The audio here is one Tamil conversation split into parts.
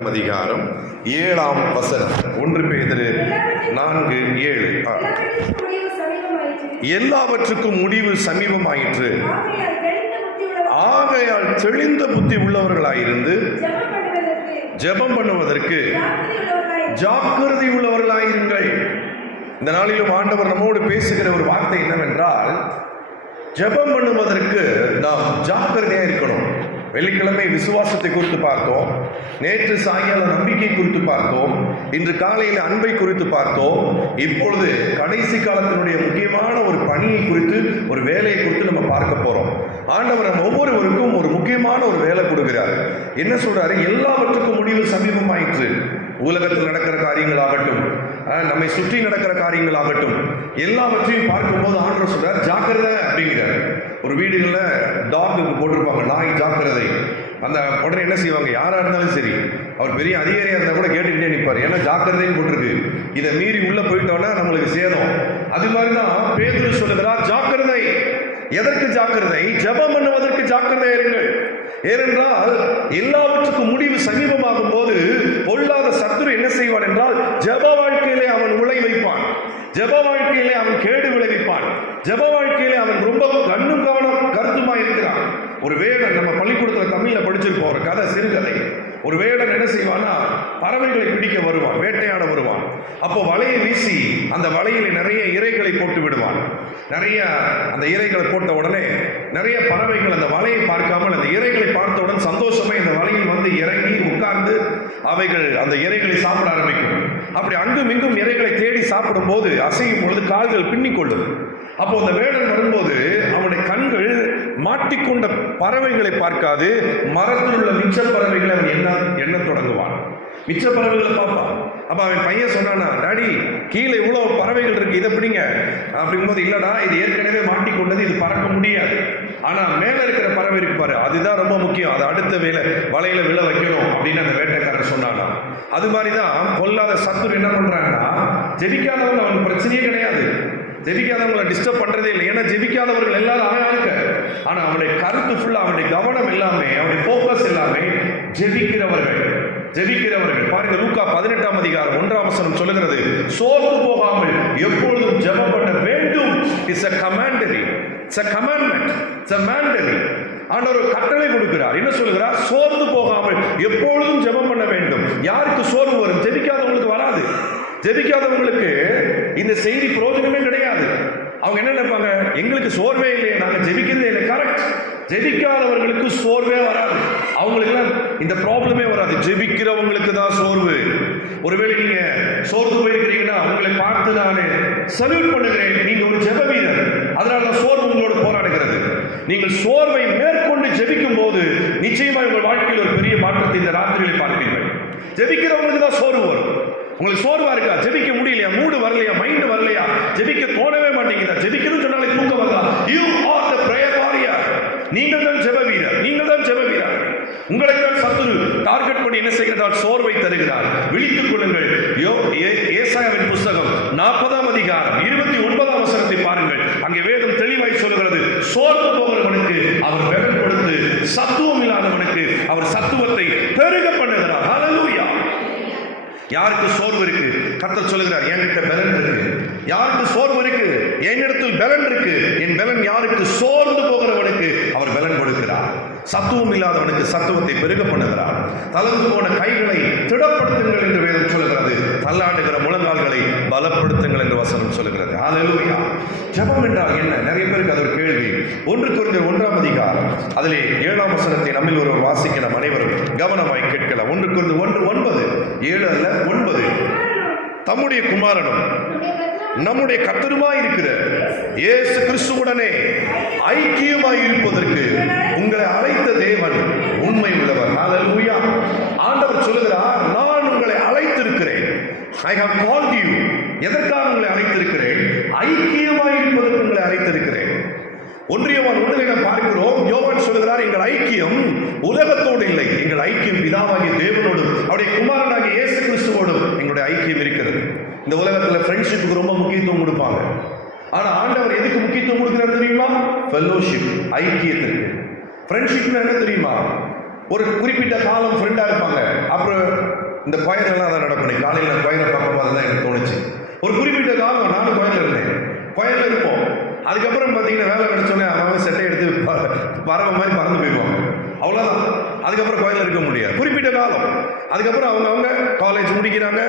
அதிகாரம் 7ஆம் வசனம். 1 பேதுரு 4:7. எல்லாவற்றுக்கும் முடிவு சமீபமாயிற்று. ஆகையால் தெளிந்த புத்தி உள்ளவர்களாயிருந்து ஜெபம் பண்ணுவதற்கு ஜாக்கிரதை உள்ளவர்களாயிருங்கள். இந்த நாளிலும் ஆண்டவர் நம்மோடு பேசுகிற ஒரு வார்த்தை என்னவென்றால், ஜெபம் பண்ணுவதற்கு நாம் ஜாக்கிரதையா இருக்கணும். வெள்ளிக்கிழமை விசுவாசத்தை குறித்து பார்த்தோம், நேற்று சாயங்கால நம்பிக்கை குறித்து பார்த்தோம், இன்று காலையில் அன்பை குறித்து பார்த்தோம். இப்பொழுது கடைசி காலத்தினுடைய முக்கியமான ஒரு பணியை குறித்து, ஒரு வேலையை குறித்து நம்ம பார்க்க போறோம். ஆண்டவர் நம்ம ஒவ்வொருவருக்கும் ஒரு முக்கியமான ஒரு வேலை கொடுக்கிறார். என்ன சொல்றாரு? எல்லாவற்றுக்கும் முடிவு சமீபமாயிற்று. உலகத்தில் நடக்கிற காரியங்களாகட்டும், நம்மை சுற்றி நடக்கிற காரியங்களாகட்டும், எல்லாவற்றையும் பார்க்கும்போது ஆண்டவர் சொல்றார் ஜாக்கிரதை அப்படிங்கிறார். ஒரு வீடுகளில் டாக்குக்கு போட்டிருப்பாங்க நாய் ஜாக்கிரதை. அந்த உடனே என்ன செய்வாங்க? யாரா இருந்தாலும் சரி, அவர் பெரிய அதிகாரியா இருந்தா கூட கேட்டுக்கிட்டே நிற்பார். ஏன்னா ஜாக்கிரதைன்னு போட்டிருக்கு, இதை மீறி உள்ள போயிட்டோம்னா நம்மளுக்கு சேதம். அது மாதிரிதான் பேதுரு சொல்லுகிறார் ஜாக்கிரதை. எதற்கு ஜாக்கிரதை? ஜெபம் பண்ணுவதற்கு ஜாக்கிரதை இருங்கள். ஏனென்றால் எல்லாவற்றுக்கும் முடிவு சமீபமாகும் போது பொல்லாத சத்துரு என்ன செய்வான் என்றால், ஜெப வாழ்க்கையிலே அவன் உழை வைப்பான், ஜெப வாழ்க்கையிலே அவன் கேடு விளைவிப்பான், ஜெப வாழ்க்கையிலே அவன் ரொம்ப கண்ணும் கவனம் கருத்துமா இருக்கிறான். ஒரு வேடன், நம்ம பள்ளிக்கூடத்தில் தமிழ்ல படிச்சிருப்போம் ஒரு கதை, சிறுகதை. ஒரு வேடன் என்ன செய்வான்னா, பறவைகளை பிடிக்க வருவான், வேட்டையாட வருவான். அப்போ வலையை வீசி அந்த வலையில நிறைய இரைகளை போட்டு விடுவான். நிறைய அந்த இரைகளை போட்ட உடனே நிறைய பறவைகள் அந்த வலையை பார்க்காமல் அந்த இரைகளை பார்த்தவுடன் சந்தோஷமா இந்த வலையில் வந்து இறங்கி உட்கார்ந்து அவைகள் அந்த இரைகளை சாப்பிட ஆரம்பிக்கும். அப்படி அங்கும் இங்கும் இரைகளை தேடி சாப்பிடும் போது அசையும் பொழுது கால்கள் பின்னிக்கொள்ளும். அப்போ அந்த வேடன் வரும்போது அவனுடைய கண்கள் மாட்டிக்கொண்ட பறவைகளை பார்க்காது, மரத்தில் உள்ள மிச்ச பறவைகளை அவன் எண்ண தொடங்குவான். மிச்ச பறவைகளை பார்ப்பான். அப்ப அவன் பையன் சொன்னானா, டாடி கீழே இவ்வளவு பறவைகள் இருக்கு, இதை பிடிங்க அப்படிங்கும்போது, இல்லடா இது ஏற்கனவே மாட்டிக்கொண்டது, இது பறக்க முடியாது. ஆனா மேல இருக்கிற பறவை இருக்கு பாரு, அதுதான் ரொம்ப முக்கியம், அது அடுத்த வலையில விழ வைக்கணும் அப்படின்னு அந்த வேட்டைக்காரர் சொன்னானா. அது மாதிரிதான் பொல்லாத சத்துரு என்ன பண்றாங்கன்னா, ஜெபிக்காதவங்க அவனுக்கு பிரச்சனையே கிடையாது, ஜெபிக்காதவங்களை டிஸ்டர்ப் பண்றதே இல்லை. ஏன்னா ஜெபிக்காதவர்கள் எல்லாரும் அழகா இருக்க, ஆனா அவனுடைய கருத்து ஃபுல்லா, அவனுடைய கவனம் எல்லாமே, அவனுடைய போக்கஸ் எல்லாமே ஜெபிக்கிறவர்கள். பாருங்க, லூக்கா 18ஆம் அதிகாரம் 1ஆம் வசனம் சொல்லுகிறது, சோர்ந்து போகாமல் எப்பொழுதும் ஜெபம் பண்ண வேண்டும். It's a commandary, it's a commandment, it's a mandatory. ஆண்டவர் கட்டளை கொடுக்கிறார். என்ன சொல்லுகிறார்? சோர்ந்து போகாமல் எப்பொழுதும் ஜெபம் பண்ண வேண்டும். யாருக்கு சோர்வு வரும்? ஜெபிக்காதவங்களுக்கு வராது. ஜெபிக்காதவங்களுக்கு இந்த செய்தி பிரயோஜனமே கிடையாது. அவங்க என்ன நினைப்பாங்க? எங்களுக்கு சோர்வே இல்லையே, நாங்க ஜெபிக்கிறதே இல்லை. கரெக்ட், ஜெபிக்காதவர்களுக்கு சோர்வே வராது, அவங்களுக்கு இந்த ப்ராப்ளமே வராது. ஜெபிக்கிறவங்களுக்கு தான் சோர்வு. ஒருவேளை நீங்க சோர்ந்து போயிருக்கிறீங்கன்னா உங்களை பார்த்து நான் சல்யூட் பண்ணுகிறேன், நீங்க ஒரு ஜெப வீரர், அதனால சோர்வு உங்களோடு போராடுகிறது. நீங்கள் சோர்வை மேற்கொண்டு ஜெபிக்கும் போது நிச்சயமா உங்கள் வாழ்க்கையில் ஒரு பெரிய மாற்றத்தை இந்த ராத்திரிகளை பார்ப்பீர்கள். ஜெபிக்கிறவங்களுக்கு தான் சோர்வு வரும். உங்களுக்கு சோர்வா இருக்கா? ஜெபிக்க முடியலையா? மூடு வரலையா? மைண்ட் வரலையா? ஜெபிக்க தோணவே மாட்டேங்குதா? ஜெபிக்கணும்னு சொன்னாலே தூக்கம் வரதா? You are the prayer warrior. நீங்கள் தான் ஜெப வீரர், நீங்கள் தான் ஜெப வீரர். உங்களைத்தான் சத்துரு டார்கெட் பண்ணி என்ன செய்கிறார்? சோர்வை தருகிறார். விழித்துக் கொள்ளுங்கள். ஏசாயாவின் புத்தகம் 40ஆம் அதிகாரம் 29ஆம் வசனத்தை பாருங்கள். அங்கே வேதம் தெளிவாய் சொல்லுகிறது, சோர்ந்து போகிறவனுக்கு அவர் பலன் கொடுத்து, சத்துவம் இல்லாதவனுக்கு அவர் சத்துவத்தை பெருக பண்ணுகிறார். ஹல்லேலூயா. யாருக்கு சோர்வு இருக்கு? கர்த்தர் சொல்லுகிறார், என்கிட்ட பலன் இருக்கு. யாருக்கு சோர்வு இருக்கு? என்னிடத்தில் பலன் இருக்கு. என் பலன் யாருக்கு? சோர்ந்து போகிறவனுக்கு அவர் பலன் கொடுக்கிறார். சத்துவம் இல்லாதவனுக்கு சத்துவத்தை பெருக பண்ணுகிறார். தளர்ந்து போன கைகளை திடப்படுத்துங்கள் என்று வேதம் சொல்லுகிறது. தள்ளாடுகிற முழங்கால்களை பலப்படுத்துங்கள் என்று வசனம் சொல்லுகிறது. ஹல்லேலூயா. ஜெபம் என்றால் என்ன? நிறைய பேருக்கு அது ஒரு கேள்வி. 1 கொரிந்தியர் 1ஆம் அதிகாரம் அதிலே 7ஆம் வசனத்தை நம்மில் ஒருவர் வாசிக்க நாம் அனைவரும் கவனமாய் கேட்கலாம். 1 கொரிந்தியர் 1:9, 7 அல்ல 9. தம்முடைய குமாரனும் நம்முடைய கர்த்தருமாய் இருக்கிற இயேசு கிறிஸ்துவுடனே ஐக்கியமாய் இருப்பதற்கு உங்களை அழைத்த தேவன் உண்மை உள்ளவர். ஹல்லேலூயா. ஆண்டவர் சொல்லுகிறார், நான் உங்களை அழைத்திருக்கிறேன். I have called you. எதற்காக உங்களை அழைத்திருக்கிறேன்? ஐக்கியமாய் இருப்பதற்கு உங்களை அழைத்திருக்கிறேன். 1 யோவான் 1 பார்க்கிறோம். யோவான் சொல்லுகிறார், எங்கள் ஐக்கியம் உலகத்தோடு இல்லை, எங்கள் ஐக்கியம் பிதாவாகிய தேவனோடும் அவருடைய குமாரனாகிய இயேசு கிறிஸ்துவோடும் எங்களுடைய ஐக்கியம் இருக்கிறது. இந்த உலகத்துல ஃப்ரெண்ட்ஷிப்புக்கு ரொம்ப முக்கியத்துவம் கொடுப்பாங்க. ஆனா ஆண்டவர் எதுக்கு முக்கியத்துவம் கொடுக்கிறார் தெரியுமா? ஃபெல்லோஷிப், ஐக்கியத்திற்கு. ஃப்ரெண்ட்ஷிப்னா என்ன தெரியுமா? ஒரு குறிப்பிட்ட காலம் ஃப்ரெண்டா இருப்பாங்க, அப்புறம் இந்த கோயிலெல்லாம் தான் நடக்கும். காலையில் நான் கோயிலை பார்க்கும்போது தான் எனக்கு தோணுச்சு. ஒரு குறிப்பிட்ட காலம் நானும் கோயிலில் இருந்தேன். கோயிலில் இருப்போம். அதுக்கப்புறம் பார்த்தீங்கன்னா வேலை கிடைச்சோன்னே அவன் செட்டை எடுத்து பறவை மாதிரி பறந்து போயிடுவாங்க. அவ்வளோதான். அதுக்கப்புறம் கோயிலில் இருக்க முடியாது குறிப்பிட்ட காலம். அதுக்கப்புறம் அவங்க காலேஜ் முடிக்கிறாங்க,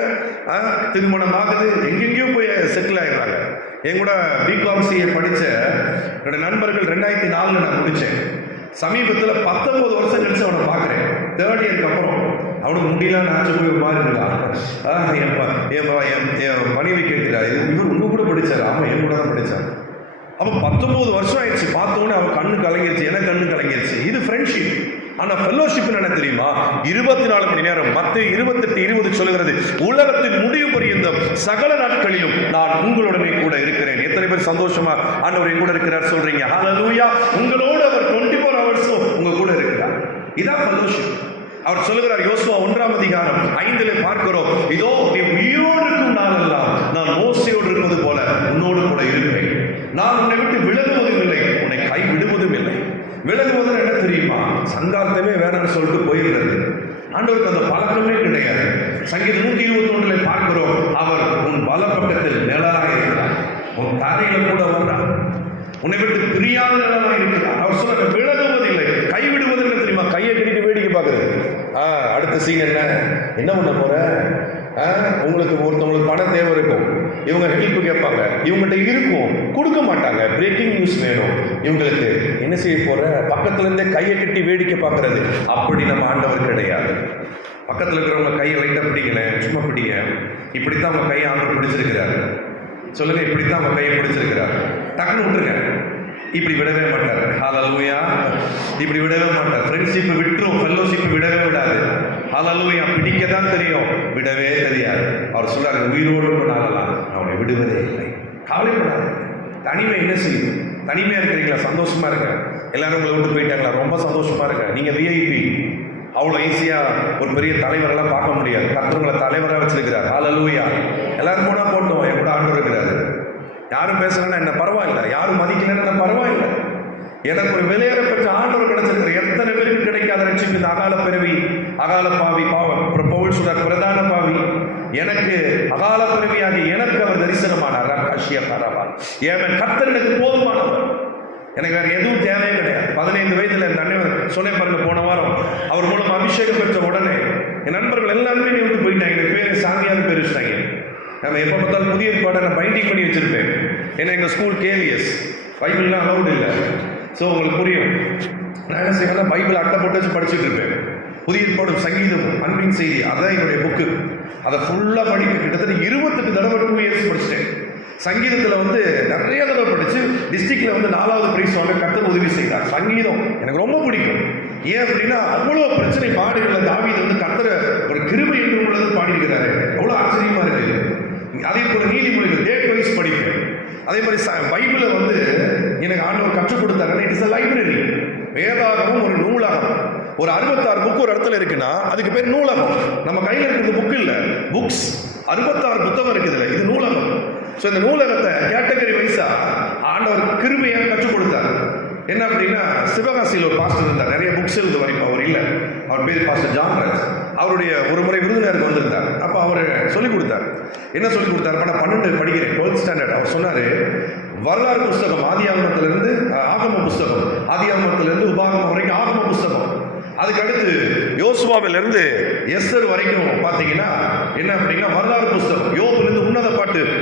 திருமணம் ஆகுது, எங்கெங்கேயோ போய் செட்டில் ஆகிடுறாங்க. என் கூட பிகாம்சியை படித்த என்னோட நண்பர்கள் 2004 நான் முடித்தேன். சமீபத்தில் 19 வருஷம் கழிச்சு அவனை பார்க்குறேன். 3rd இயருக்கு அப்புறம் அவனுக்கு முடியல நாச்சு போய் ஒரு மாதிரி இருக்கா. என் மனைவி கேட்கிறா, இவர் உங்க கூட படித்தார்? ஆமாம், என் கூட தான் படித்தார். அப்போ 19 வருஷம் ஆயிடுச்சு. பார்த்தோன்னே அவன் கண்ணு கலங்கிருச்சு, எனக்கு கண்ணு கலங்கிருச்சு. இது ஃப்ரெண்ட்ஷிப். ஆனால் ஃபெல்லோஷிப் என்ன தெரியுமா? 24 மணி நேரம். மத்தேயு 28:20 சொல்லுகிறது, உலகத்தின் முடிவு பரியந்தம் சகல நாட்களிலும் நான் உங்களுடனே கூட இருக்கிறேன். எத்தனை பேர் சந்தோஷமா ஆண்டவர் என் கூட இருக்கிறார் சொல்றீங்க? ஹல்லேலூயா. உங்களோடு அவர் 24 ஹவர்ஸ் உங்க கூட இருக்கிறார். இதான் ஃபெல்லோஷிப். அவர் சொல்லுகிறார், யோசுவா 1:5 பார்க்கிறோம், இதோ நீ உயிரோடு இருக்கும் நாளெல்லாம் நான் மோசேயோடு இருப்பது போல உன்னோடு கூட இருப்பேன். நான் உன்னை விட்டு விலகுவதும் இல்லை, உன்னை கை விடுவதும் இல்லை. விலகுவது என்ன தெரியுமா? சங்காத்தமே வேறன்னு சொல்லிட்டு போயிருக்கிறது. ஆண்டவருக்கு அந்த பழக்கமே கிடையாது. சங்கீதம் 121 பார்க்கிறோம், அவர் உன் வலப்பக்கத்தில் நிழலாக இருக்கிறார், உன் தரையில கூட வந்தார், உன்னை விட்டு பிரியாத நிழலாக இருக்கிறார். அவர் சொல்ல விலகுவதில்லை, கைவிடுவது என்ன தெரியுமா? கையை கட்டிட்டு வேடிக்கை பார்க்கறது. அடுத்த சீன் என்ன பண்ண போற? உங்களுக்கு ஒருத்தவங்களுக்கு பணம் தேவை இருக்கும், இவங்க ஹெல்ப் கேட்பாங்க, இவங்ககிட்ட இருக்கும், கொடுக்க மாட்டாங்க. பிரேக்கிங் நியூஸ் வேணும் இவங்களுக்கு, என்ன செய்ய போற? பக்கத்துல இருந்தே கையை கட்டி வேடிக்கை பார்க்கறது. அப்படி நம்ம ஆண்டவர் கிடையாது. பக்கத்துல இருக்கிறவங்க கையை லைட்டா பிடிக்கல, சும்மா பிடிங்க. இப்படித்தான் அவங்க கையை ஆண்டவர் பிடிச்சிருக்கிறாரு. சொல்லுங்க, இப்படித்தான் அவங்க கையை பிடிச்சிருக்கிறாரு. டக்குன்னு விட்டுருங்க. இப்படி விடவே மாட்டார். ஹல்லேலூயா. இப்படி விடவே மாட்டார். ஃப்ரெண்ட்ஷிப் விட்டுரும், ஃபெல்லோஷிப் விடவே விடாது. ஹல்லேலூயா. பிடிக்க தான் தெரியும், விடவே தெரியாது. அவர் சொல்றாரு, உயிரோடு நாளெல்லாம் அவனை விடுவதே இல்லை. கவலைப்படாது. தனிமை என்ன செய்யும்? தனிமையா இருக்கிறீங்களா? சந்தோஷமா இருக்க. எல்லாரும் உங்களை விட்டு போயிட்டாங்களா? ரொம்ப சந்தோஷமா இருக்க. நீங்க விஐபி. அவ்வளோ ஈஸியா ஒரு பெரிய தலைவரெல்லாம் பார்க்க முடியாது. கர்த்தர்களை தலைவராக வச்சிருக்கிறார். ஹல்லேலூயா. எல்லாரும் போனா போட்டோம், என் கூட ஆண்டவர் இருக்கிறாரு. யாரும் பேசலன்னா என்ன பரவாயில்லை, யாரும் மதிக்கலன்னா பரவாயில்லை. எனக்கு ஒரு வெளியேற பெற்ற ஆண்டவர் கிடைச்சிருக்கிற எத்தனை பேருக்கு கிடைக்காத ரட்சிப்பு? இந்த அகால பிறவி, அகால பாவி. பவுல் சொல்றார், பிரதான பாவி. எனக்கு அகால பிறவியாக எனக்கு அவர் தரிசனமானார். ஏன் கர்த்தர் எனக்கு போதுமானவர், எனக்கு வேற எதுவும் தேவையே கிடையாது. 15 வயதுல என் அண்ணன் சொன்னேன் பாருங்க, போன வாரம் அவர் மூலம் அபிஷேகம் பெற்ற உடனே என் நண்பர்கள் எல்லாருமே நீ வந்து போயிட்டாங்க. எனக்கு பேர் சாங்கியாவது பேர் வச்சுட்டாங்க. நம்ம எப்போ பார்த்தாலும் புதிய ஏற்பாடை நான் பைண்டிங் பண்ணி வச்சிருப்பேன். ஏன்னா எங்கள் ஸ்கூல் கேவிஎஸ், பைபிள்லாம் அலௌடு இல்லை. ஸோ உங்களுக்கு புரியும், நான் என்ன செய்யலாம், பைபிள் அட்டை போட்டு வச்சு படிச்சுட்டு இருப்பேன். புதிய ஏற்பாடு, சங்கீதம், அன்பின் செய்தி, அதான் என்னுடைய புக்கு. அதை ஃபுல்லாக படிக்க கிட்டத்தட்ட 28 தடவை 2 இயர்ஸ் படிச்சுட்டேன். சங்கீதத்தில் வந்து நிறைய தடவை படித்து டிஸ்ட்ரிக்டில் வந்து 4வது பிரைஸ் வாங்க கர்த்தர் உதவி செய்கிறார். சங்கீதம் எனக்கு ரொம்ப பிடிக்கும். ஏன் அப்படின்னா அவ்வளோ பிரச்சனை பாடுகளில் தாவீது வந்து கர்த்தரை ஒரு கிருபை என்று உள்ளது பாடியிருக்கிறாரு. அவ்வளோ ஆச்சரியமா இருக்கு. அதே போல நீதிமொழிகள் டேட் வைஸ் படிப்பேன். அதே மாதிரி பைபிளை வந்து எனக்கு ஆண்டவர் கற்றுக் கொடுத்தாருன்னா இட்ஸ் அ லைப்ரரி. வேதாகமும் ஒரு நூலகம். ஒரு 66 புக்கு ஒரு இடத்துல இருக்குன்னா அதுக்கு பேர் நூலகம். நம்ம கையில் இருக்கிறது புக்கு இல்லை, புக்ஸ். 66 புத்தகம் இருக்குதுல்ல, இது நூலகம். ஸோ இந்த நூலகத்தை கேட்டகரி வைஸா ஆண்டவர் கிருபையாக கற்றுக் கொடுத்தார். என்ன அப்படின்னா, சிவகாசியில் ஒரு பாஸ்டர் இருந்தார், நிறைய புக்ஸ் எழுத வரைக்கும். அவர் இல்லை, அவர் பேர் பாஸ்டர் ஜான்ராஜ். அவருடைய ஒரு முறை விருந்தினருக்கு வந்திருந்தார். அப்போ அவர் சொல்லிக் கொடுத்தார். என்ன சொல்லிக் கொடுத்தார்? நான் 12 படிக்கிறேன், 12th ஸ்டாண்டர்ட். அவர் சொன்னார், வரலாறு புஸ்தகம் ஆதியாகமத்திலிருந்து ஆகம புஸ்தகம், ஆதியாகமத்திலிருந்து உபாகமம் வரைக்கும் ஆகம புஸ்தகம். அதுக்கு அடுத்து யோசுவாவிலிருந்து எஸ்தர் வரைக்கும் பார்த்தீங்கன்னா என்ன அப்படின்னா வரலாறு புஸ்தகம். யோபுலேருந்து உன்னத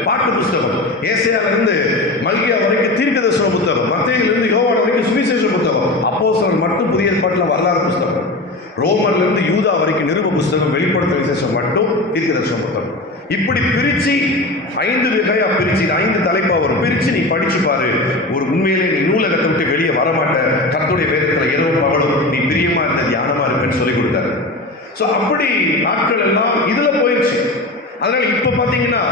பாட்டு புஸ்தகம். ஏசாயாவிலிருந்து மல்கியா வரைக்கும் தீர்க்கதரிசன புத்தகம். மத்தேயுவிலிருந்து யோவான் வரைக்கும் சுவிசேஷ புத்தகம். அப்போஸ்தலர் மட்டும் புதிய ஏற்பாட்டில் வரலாறு புஸ்தகம். ரோமர்லேருந்து யூதா வரைக்கும் நிருப புஸ்தகம். வெளிப்படுத்தல் விசேஷம் மட்டும் தீர்க்கதரிசன புத்தகம். இப்படி பிரிச்சு 5 வகையா பிரிச்சு 5 தலைப்பா வரும். பிரிச்சு நீ படிச்சு பாரு. ஒரு உண்மையிலே நீ நூலகத்தை விட்டு வெளியே வரமாட்ட. கர்த்தருடைய வேதத்துல இரவு பகலும் நீ பிரியமா இருந்த தியானமா இருப்பேன்னு சொல்லி கொடுத்தாரு. ஸோ அப்படி நாட்கள் எல்லாம் இதுல போயிடுச்சு. அதனால இப்ப பாத்தீங்கன்னா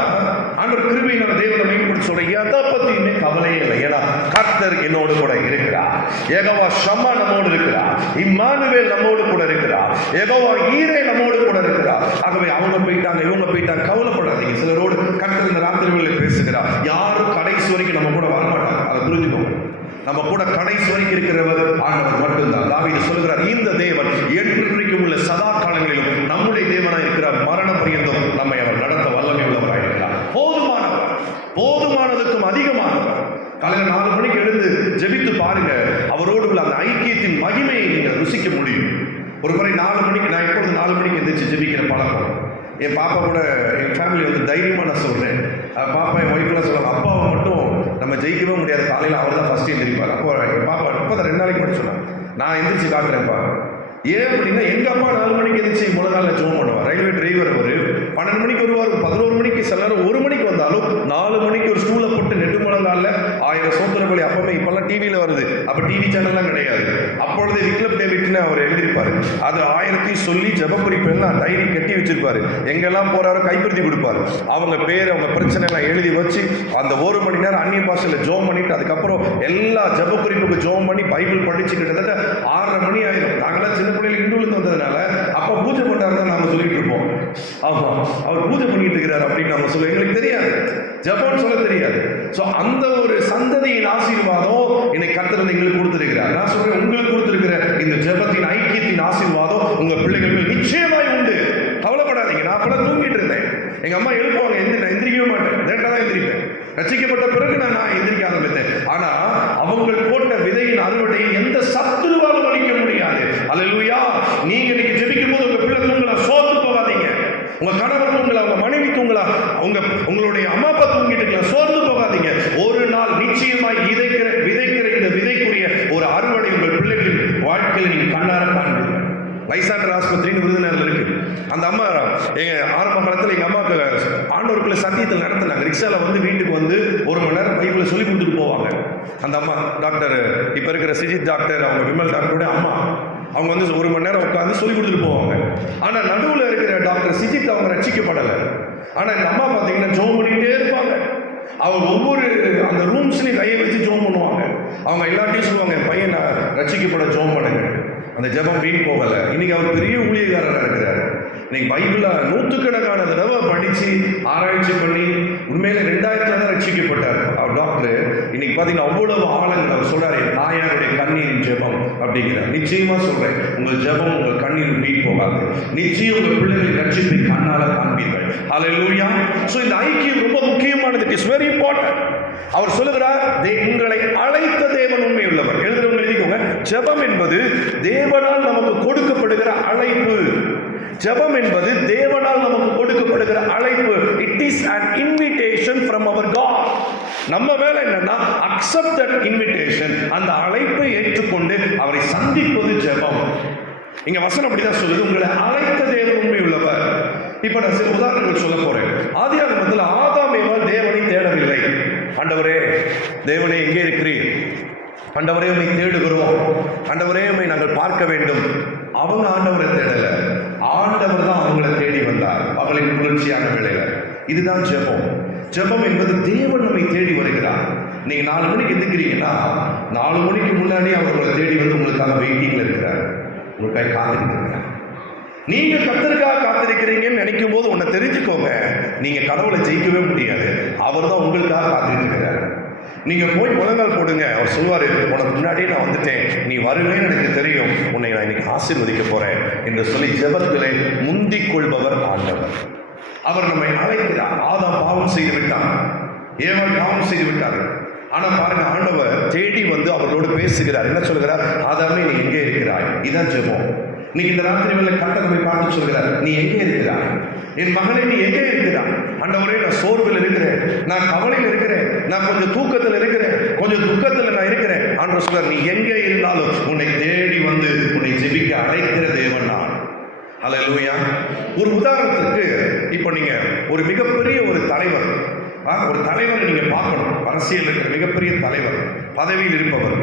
ஆண்டவர் கிருபையினால தேவனை மேம்படுத்தி சொல்ற எதை பத்தியுமே கவலையே இல்லை. ஏன்னா கர்த்தர் என்னோடு கூட இருக்கிறார். யெகோவா ஷம்மா நம்மோடு இருக்கிறார். இம்மானுவேல் நம்மோடு கூட இருக்கிறார். யெகோவா ஈரே நம்மோடு கூட இருக்கிறார். ஆகவே அவங்க போயிட்டாங்க, இவங்க போயிட்டாங்க, கவலைப்படாதீங்க. சிலரோடு கர்த்தர் இந்த ராத்திரிகளில் பேசுகிறார். யாரும் கடைசி வரைக்கும் நம்ம கூட வரமாட்டாங்க, அதை புரிஞ்சுக்கோங்க. நம்ம கூட கடைசி வரைக்கும் இருக்கிறவர் ஆண்டவர் மட்டும்தான். தாவீது சொல்கிறார், இந்த தேவன் என்றைக்கும் உள்ள சதா காலங்களிலும் நம்முடைய தேவனாய் இருக்கிறார். காலையில் 4 மணிக்கு எழுந்து ஜெபித்து பாருங்க. அவரோடு உள்ள அந்த ஐக்கியத்தின் மகிமையை நீங்கள் ருசிக்க முடியும். ஒரு முறை 4 மணிக்கு, நான் எப்பொழுது 4 மணிக்கு எந்திரிச்சு ஜெபிக்கிற பழக்கம். என் பாப்பா கூட, என் ஃபேமிலி வந்து தைரியமாக நான் சொல்கிறேன். பாப்பா என் ஒய்ஃபெல்லாம் சொல்லுவாங்க, அப்பாவை மட்டும் நம்ம ஜெயிக்கவே முடியாது, காலையில் அவர் தான் ஃபஸ்ட்டு எந்திரிப்பார். அப்போ என் பாப்பா இப்போ தான் 2 நாளைக்கு மட்டும் சொன்னாங்க, நான் எந்திரிச்சு காட்டுறேன்ப்பா. ஏன் அப்படின்னா, எங்கள் அப்பா 4 மணிக்கு எந்திரிச்சு முழங்காலில் ஜெபம் பண்ணுவார். ரயில்வே டிரைவர் அவர் 12 மணிக்கு வருவார், 11 மணிக்கு, சில நேரம் 1 மணிக்கு வந்தாலும் 4 மணிக்கு ஒரு ஸ்கூலை போட்டு நெட்டு முழங்காலில் 1000 சோத்திரபலி. அப்பவுமே இப்பெல்லாம் டிவியில் வருது, அப்போ டிவி சேனல்லாம் கிடையாது. அப்பொழுது விக்லப் டேவிட்னு அவர் எழுதியிருப்பார். அது 1000 சொல்லி ஜெப குறிப்பெல்லாம் டைரி கட்டி வச்சிருப்பாரு. எங்கெல்லாம் போறாரோ கைப்பிரதி கொடுப்பாரு. அவங்க பேர், அவங்க பிரச்சனை எல்லாம் எழுதி வச்சு அந்த 1 மணி நேரம் அந்நிய பாஷையில் ஜெபம் பண்ணிட்டு, அதுக்கப்புறம் எல்லா ஜெப குறிப்புக்கு ஜெபம் பண்ணி பைபிள் படிச்சு கிட்டத்தட்ட 6:30 மணி ஆயிடும். நாங்களாம் சின்ன பிள்ளைகள் இந்துலேருந்து வந்ததுனால அப்போ பூஜை பண்ணாரு தான் நாங்கள் சொல்லிட்டு இருப்போம். ஆமா, அவர் பூஜை பண்ணிட்டு இருக்கிறார் அப்படின்னு நம்ம சொல்ல, எங்களுக்கு தெரியாது, ஜெபம்னு சொல்ல தெரியாது. ஸோ அந்த ஒரு சந்ததியின் ஆசீர்வாதம் இன்னைக்கு கர்த்தர் எங்களுக்கு கொடுத்திருக்கிறார். நான் சொல்றேன், உங்களுக்கு கொடுத்திருக்கிற இந்த ஜெபத்தின் ஐக்கியத்தின் ஆசீர்வாதம் உங்க பிள்ளைகள் நிச்சயமாய் உண்டு. கவலைப்படாதீங்க. நான் அப்ப தூங்கிட்டு இருந்தேன், எங்க அம்மா எழுப்புவாங்க, நான் எந்திரிக்கவே மாட்டேன், லேட்டா தான் எந்திரிப்பேன். ரட்சிக்கப்பட்ட பிறகு நான் எந்திரிக்க ஆரம்பித்தேன். ஆனா அவங்க போட்ட விதையின் அறுவடை எந்த சத்துருவாலும் அளிக்க முடியாது. அல்லேலூயா. நீங்க இன்னைக்கு ஜெபிக்கும் போது உங்க பிள்ளை தூங்கலாம், சோர்ந்து போகாதீங்க. உங்க கணவர் தூங்கலாம், உங்க மனைவி தூங்கலாம், உங்களுடைய அம்மா அப்பா தூங்கிட்டு இருக்கலாம், சோர்ந்து போகாதீங்க. ஒரு நாள் நிச்சயமாய் விதைக்கிற இந்த விதைக்குரிய ஒரு அறுவடை உங்கள் பிள்ளைகளின் வாழ்க்கையில் நீங்க கண்ணார காண்பீங்க. லைசாண்டர் ஆஸ்பத்திரின்னு விருதுநகர்ல இருக்கு. அந்த அம்மா எங்க ஆரம்ப காலத்தில் எங்க அம்மாவுக்கு ஆண்டவருக்குள்ள சத்தியத்தில் நடத்தினாங்க. ரிக்ஷால வந்து வீட்டுக்கு வந்து 1 மணி நேரம் பைபிளை சொல்லி கொடுத்துட்டு போவாங்க. அந்த அம்மா டாக்டர், இப்ப இருக்கிற சிஜித் டாக்டர், அவங்க விமல் டாக்டருடைய அம்மா, அவங்க வந்து 1 மணி நேரம் உட்காந்து சொல்லி கொடுத்துட்டு போவாங்க. ஆனா நடுவில் இருக்கிற டாக்டர் சிஜித் அவங்க ரட்சிக்கப்படலை. ஆனா இந்த அம்மா பார்த்தீங்கன்னா ஜெபம் பண்ணிட்டே இருப்பாங்க. அவங்க ஒவ்வொரு அந்த ரூம்ஸ்லையும் கையை வச்சு ஜெபம் பண்ணுவாங்க. அவங்க எல்லாத்தையும் சொல்லுவாங்க, என் பையன் ரட்சிக்கப்பட ஜெபம் பண்ணுங்க. அந்த ஜெபம் வீண் போகலை. இன்னைக்கு அவர் பெரிய ஊழியக்காரராக இருக்கிறார். இன்னைக்கு பைபிள 100கணக்கான தடவை படிச்சு ஆராய்ச்சி பண்ணி உண்மையில 2000 தான் ரட்சிக்கப்பட்டார் அவர் டாக்டர். இன்னைக்கு பாத்தீங்கன்னா அவ்வளவு ஆழங்கள் அவர் சொல்றாரு, தாயாருடைய கண்ணீரின் ஜெபம் அப்படிங்கிறார். நிச்சயமா சொல்றேன், உங்கள் ஜெபம் உங்கள் கண்ணீர் வீண் போகாது. நிச்சயம் உங்கள் பிள்ளைகள் ரட்சிப்பை கண்ணால காண்பீர்கள். ஹல்லேலூயா. சோ இந்த ஐக்கியம் ரொம்ப முக்கியமானது. It is very important. அவர் சொல்லுகிறார், உங்களை அழைத்த தேவன் உண்மை உள்ளவர். எழுதுறவங்க எழுதிக்கோங்க. ஜெபம் என்பது தேவனால் நமக்கு கொடுக்கப்படுகிற அழைப்பு. ஜெபம் என்பது தேவனால் நமக்கு கொடுக்கப்படுகிற அழைப்பு. It is an invitation from our God. நம்ம வேலை என்னன்னா accept that invitation. அந்த அழைப்பை ஏற்றுக்கொண்டு அவரை சந்திப்பது ஜெபம். இங்க வசனம் அப்படிதான் சொல்லுது, உங்களை அழைத்த தேவன் உண்மை உள்ளவர். இப்ப நான் சில உதாரணங்கள் சொல்ல போறேன். ஆதியாகமத்தில் ஆதாம் ஏவாள் தேவனை தேடவில்லை. ஆண்டவரே, தேவனே எங்கே இருக்கிறீர்? ஆண்டவரே உம்மை தேடுகிறோம், ஆண்டவரே உம்மை நாங்கள் பார்க்க வேண்டும். அவங்க ஆண்டவரை தேடல, ஆண்டவர் தான் அவங்களை தேடி வந்தார் அவளின் குளிர்ச்சியான வேளையில. இதுதான் ஜெபம். ஜெபம் என்பது தேவன் நம்மை தேடி வருகிறார். நீங்க 4 மணிக்கு எந்திரிக்கிறீங்கன்னா 4 மணிக்கு முன்னாடி அவர் உங்களை தேடி வந்து உங்களுக்காக வெயிட்டிங்ல இருக்கிறார், உங்களுக்காக காத்திருக்கிறார். நீங்க கர்த்தருக்காக காத்திருக்கிறீங்கன்னு நினைக்கும் போது ஒன்ன தெரிஞ்சுக்கோங்க, நீங்க கடவுளை ஜெயிக்கவே முடியாது. அவர் தான் உங்களுக்காக காத்திருக்கிறார். நீங்க போய் முழங்கால் போடுங்க, அவர் சொல்வாரு, உனக்கு முன்னாடியே நான் வந்துட்டேன், நீ வருவேன்னு எனக்கு தெரியும், உன்னை நான் இன்னைக்கு ஆசீர்வதிக்க போறேன் என்று சொல்லி ஜெபத்திலே முந்திக் கொள்பவர் ஆண்டவர். அவர் நம்மை அழைக்கிறார். ஆதாம் பாவம் செய்து விட்டார், ஏவாள் பாவம் செய்து விட்டார்கள். ஆனா பாருங்க, ஆண்டவர் தேடி வந்து அவர்களோடு பேசுகிறார். என்ன சொல்கிறார்? ஆதாமே நீ எங்கே இருக்கிறாய்? இதான் ஜெபம். இன்னைக்கு இந்த ராத்திரி வேளை கர்த்தர் போய் பார்த்து சொல்கிறார், நீ எங்கே இருக்கிறாய்? என் மகனை நீ எங்கே இருக்கிறாய்? ஆண்டவரே, நான் சோர்வில் இருக்கிறேன், நான் கவலையில் இருக்கிறேன், நான் கொஞ்சம் தூக்கத்தில் இருக்கிறேன், கொஞ்சம் துக்கத்தில் நான் இருக்கிறேன். ஆண்டவர் சொல்றார், நீ எங்கே இருந்தாலும் உன்னை தேடி வந்து உன்னை ஜெபிக்க அழைக்கிற தேவன் நான். ஹல்லேலூயா. ஒரு உதாரணத்துக்கு, இப்போ நீங்க ஒரு மிகப்பெரிய ஒரு தலைவர், ஒரு தலைவரை நீங்க பார்க்கணும். அரசியல் இருக்கிற மிகப்பெரிய தலைவர், பதவியில் இருப்பவர்,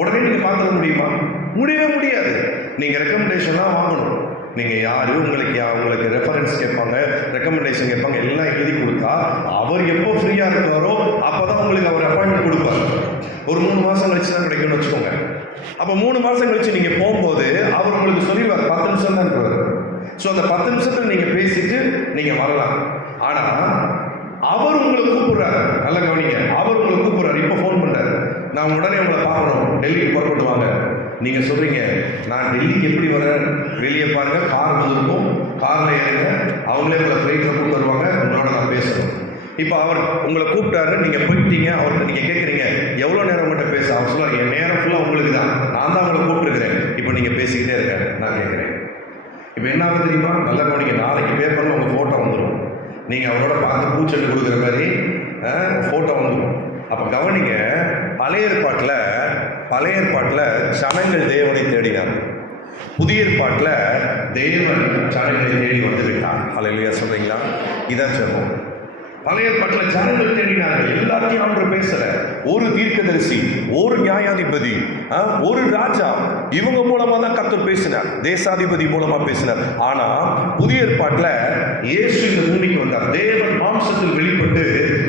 உடனே நீங்க பார்த்துக்க முடியுமா? முடியவே முடியாது. நீங்க ரெக்கமெண்டேஷன் தான் வாங்கணும். நீங்க யாரு, உங்களுக்கு ரெஃபரன்ஸ் கேட்பாங்க, ரெக்கமெண்டேஷன் கேட்பாங்க, எல்லாம் எழுதி கொடுத்தா அவர் எப்போ ஃப்ரீயா இருக்காரோ அப்பதான் உங்களுக்கு அவர் அப்பாயின்மெண்ட் கொடுப்பார். ஒரு 3 மாசம் கழிச்சு தான் கிடைக்கும்னு வச்சுக்கோங்க. அப்ப 3 மாசம் கழிச்சு நீங்க போகும்போது அவர் உங்களுக்கு சொல்லிடுவார், 10 நிமிஷம் தான் இருக்கிறார். ஸோ அந்த 10 நிமிஷத்துல நீங்க பேசிட்டு நீங்க வரலாம். ஆனா அவர் உங்களை கூப்பிடுறாரு, நல்ல கவனிங்க, அவர் உங்களை கூப்பிடுறாரு, இப்போ ஃபோன் பண்றாரு, நான் உடனே உங்களை பார்க்கணும், டெல்லிக்கு புறப்பட்டு வாங்க. நீங்க சொல்றீங்க, நான் டெல்லிக்கு எப்படி வரேன்? வெளியே பாருங்க, கார் இருக்கும், கார்ல ஏறுங்க, அவங்களே உங்களை ஃப்ளைட்ல கூப்பிட்டு வருவாங்க, உங்களோட நான் பேசணும். இப்போ அவர் உங்களை கூப்பிட்டாரு, நீங்க போயிட்டீங்க, அவர்கிட்ட நீங்க கேட்குறீங்க எவ்வளோ நேரம் உங்கள்கிட்ட பேச, அவர் சொல்லுவார் என் நேரம் ஃபுல்லாக உங்களுக்கு தான், நான் தான் உங்களை கூப்பிட்டுருக்கிறேன், இப்போ நீங்க பேசிக்கிட்டே இருக்காரு, நான் கேட்குறேன். இப்போ என்ன ஆகுது தெரியுமா? நல்ல கவனிங்க, நாளைக்கு பேப்பரில் உங்கள் ஃபோட்டோ வந்துடும், நீங்கள் அவரோட பார்த்து பூச்செண்டு கொடுக்குற மாதிரி ஃபோட்டோ வந்துடும். அப்போ கவனிங்க, பழைய ஏற்பாட்டில் ஜனங்கள் தேவனை தேடினார், புதிய ஏற்பாட்டில் தேவன் ஜனங்களை தேடி வந்து விட்டார். அல்லேலூயா சொல்றீங்களா? இதான் ஜெபம். பழைய ஏற்பாட்டில் ஜனங்கள் தேடினார்கள், எல்லாத்தையும் ஆண்டவர் பேசல. ஒரு தீர்க்கதரிசி, ஒரு நியாயாதிபதி, ஒரு ராஜா, இவங்க மூலமா தான் கர்த்தர் பேசினார், தேசாதிபதி மூலமா பேசினார். ஆனா புதிய ஏற்பாட்டில் இயேசு இந்த பூமிக்கு வந்தார், தேவன் மாம்சத்தில் வெளிப்பட்டு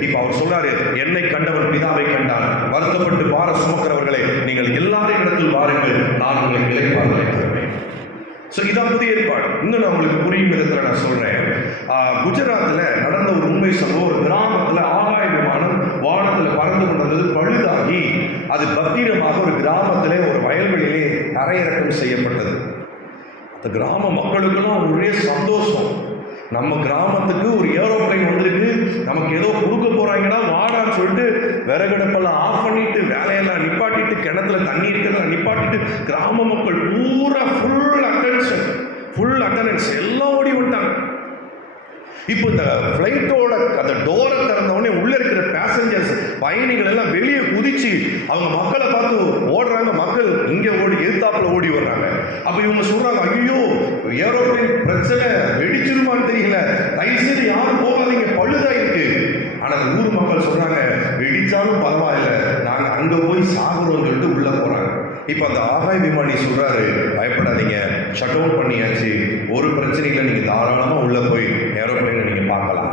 இப்ப அவர் சொல்றாரு, என்னை கண்டவன் பிதாவை கண்டான், வருத்தப்பட்டு பார சுமக்கிறவர்களே நீங்கள் எல்லாரும் இடத்தில் வாருங்கள், நான் உங்களை இளைப்பாறுதலை தருவேன். இதான் புதிய ஏற்பாடு. இன்னும் நான் உங்களுக்கு புரியும் விதத்துல நான் சொல்றேன். குஜராத்ல நடந்த ஒரு உண்மை சம்பவம். ஒரு கிராமத்துல ஆகாய விமானம் வானத்துல பறந்து கொண்டது பழுதாகி அது பத்திரமாக ஒரு கிராமத்திலே ஒரு வயல்வெளியிலே தரையிறக்கம் செய்யப்பட்டது. அந்த கிராம மக்களுக்கெல்லாம் ஒரே சந்தோஷம். நம்ம கிராமத்துக்கு ஒரு ஏரோப்ளைன் வந்திருக்கு, நமக்கு ஏதோ கொடுக்க போறாங்கன்னா வாடான்னு சொல்லிட்டு விறகடுப்பெல்லாம் ஆஃப் பண்ணிட்டு வேலையெல்லாம் நிப்பாட்டிட்டு கிணத்துல தண்ணி இருக்கிறதெல்லாம் நிப்பாட்டிட்டு கிராம மக்கள் பூரா ஃபுல் அட்டெண்டன்ஸ் எல்லாம் ஓடி விட்டாங்க. இப்போ இந்த ஃப்ளைட்டோட அந்த டோரை திறந்தவொடனே உள்ள இருக்கிற பேசஞ்சர்ஸ் பயணிகள் எல்லாம் வெளியே குதிச்சு அவங்க மக்களை பார்த்து ஓடுறாங்க. மக்கள் இங்கே ஓடி எதிர்த்தாப்புல ஓடி வர்றாங்க. அப்ப இவங்க சொல்றாங்க, ஐயோ ஏரோப்ளைன் பிரச்சனை வெடிச்சிருமான்னு தெரியல, தயவுசெய்து யாரும் போகாதீங்க, பழுதா இருக்கு. ஆனா ஊர் மக்கள் சொல்றாங்க, வெடிச்சாலும் பரவாயில்ல, நாங்க அங்க போய் சாகுறோம்னு சொல்லிட்டு உள்ள போறாங்க. இப்ப அந்த ஆகாய விமானி சொல்றாரு, பயப்படாதீங்க, ஷட் டவுன் பண்ணியாச்சு, ஒரு பிரச்சனை இல்லை, நீங்க தாராளமா உள்ள போய் ஏரோப்ளைனை நீங்க பார்க்கலாம்.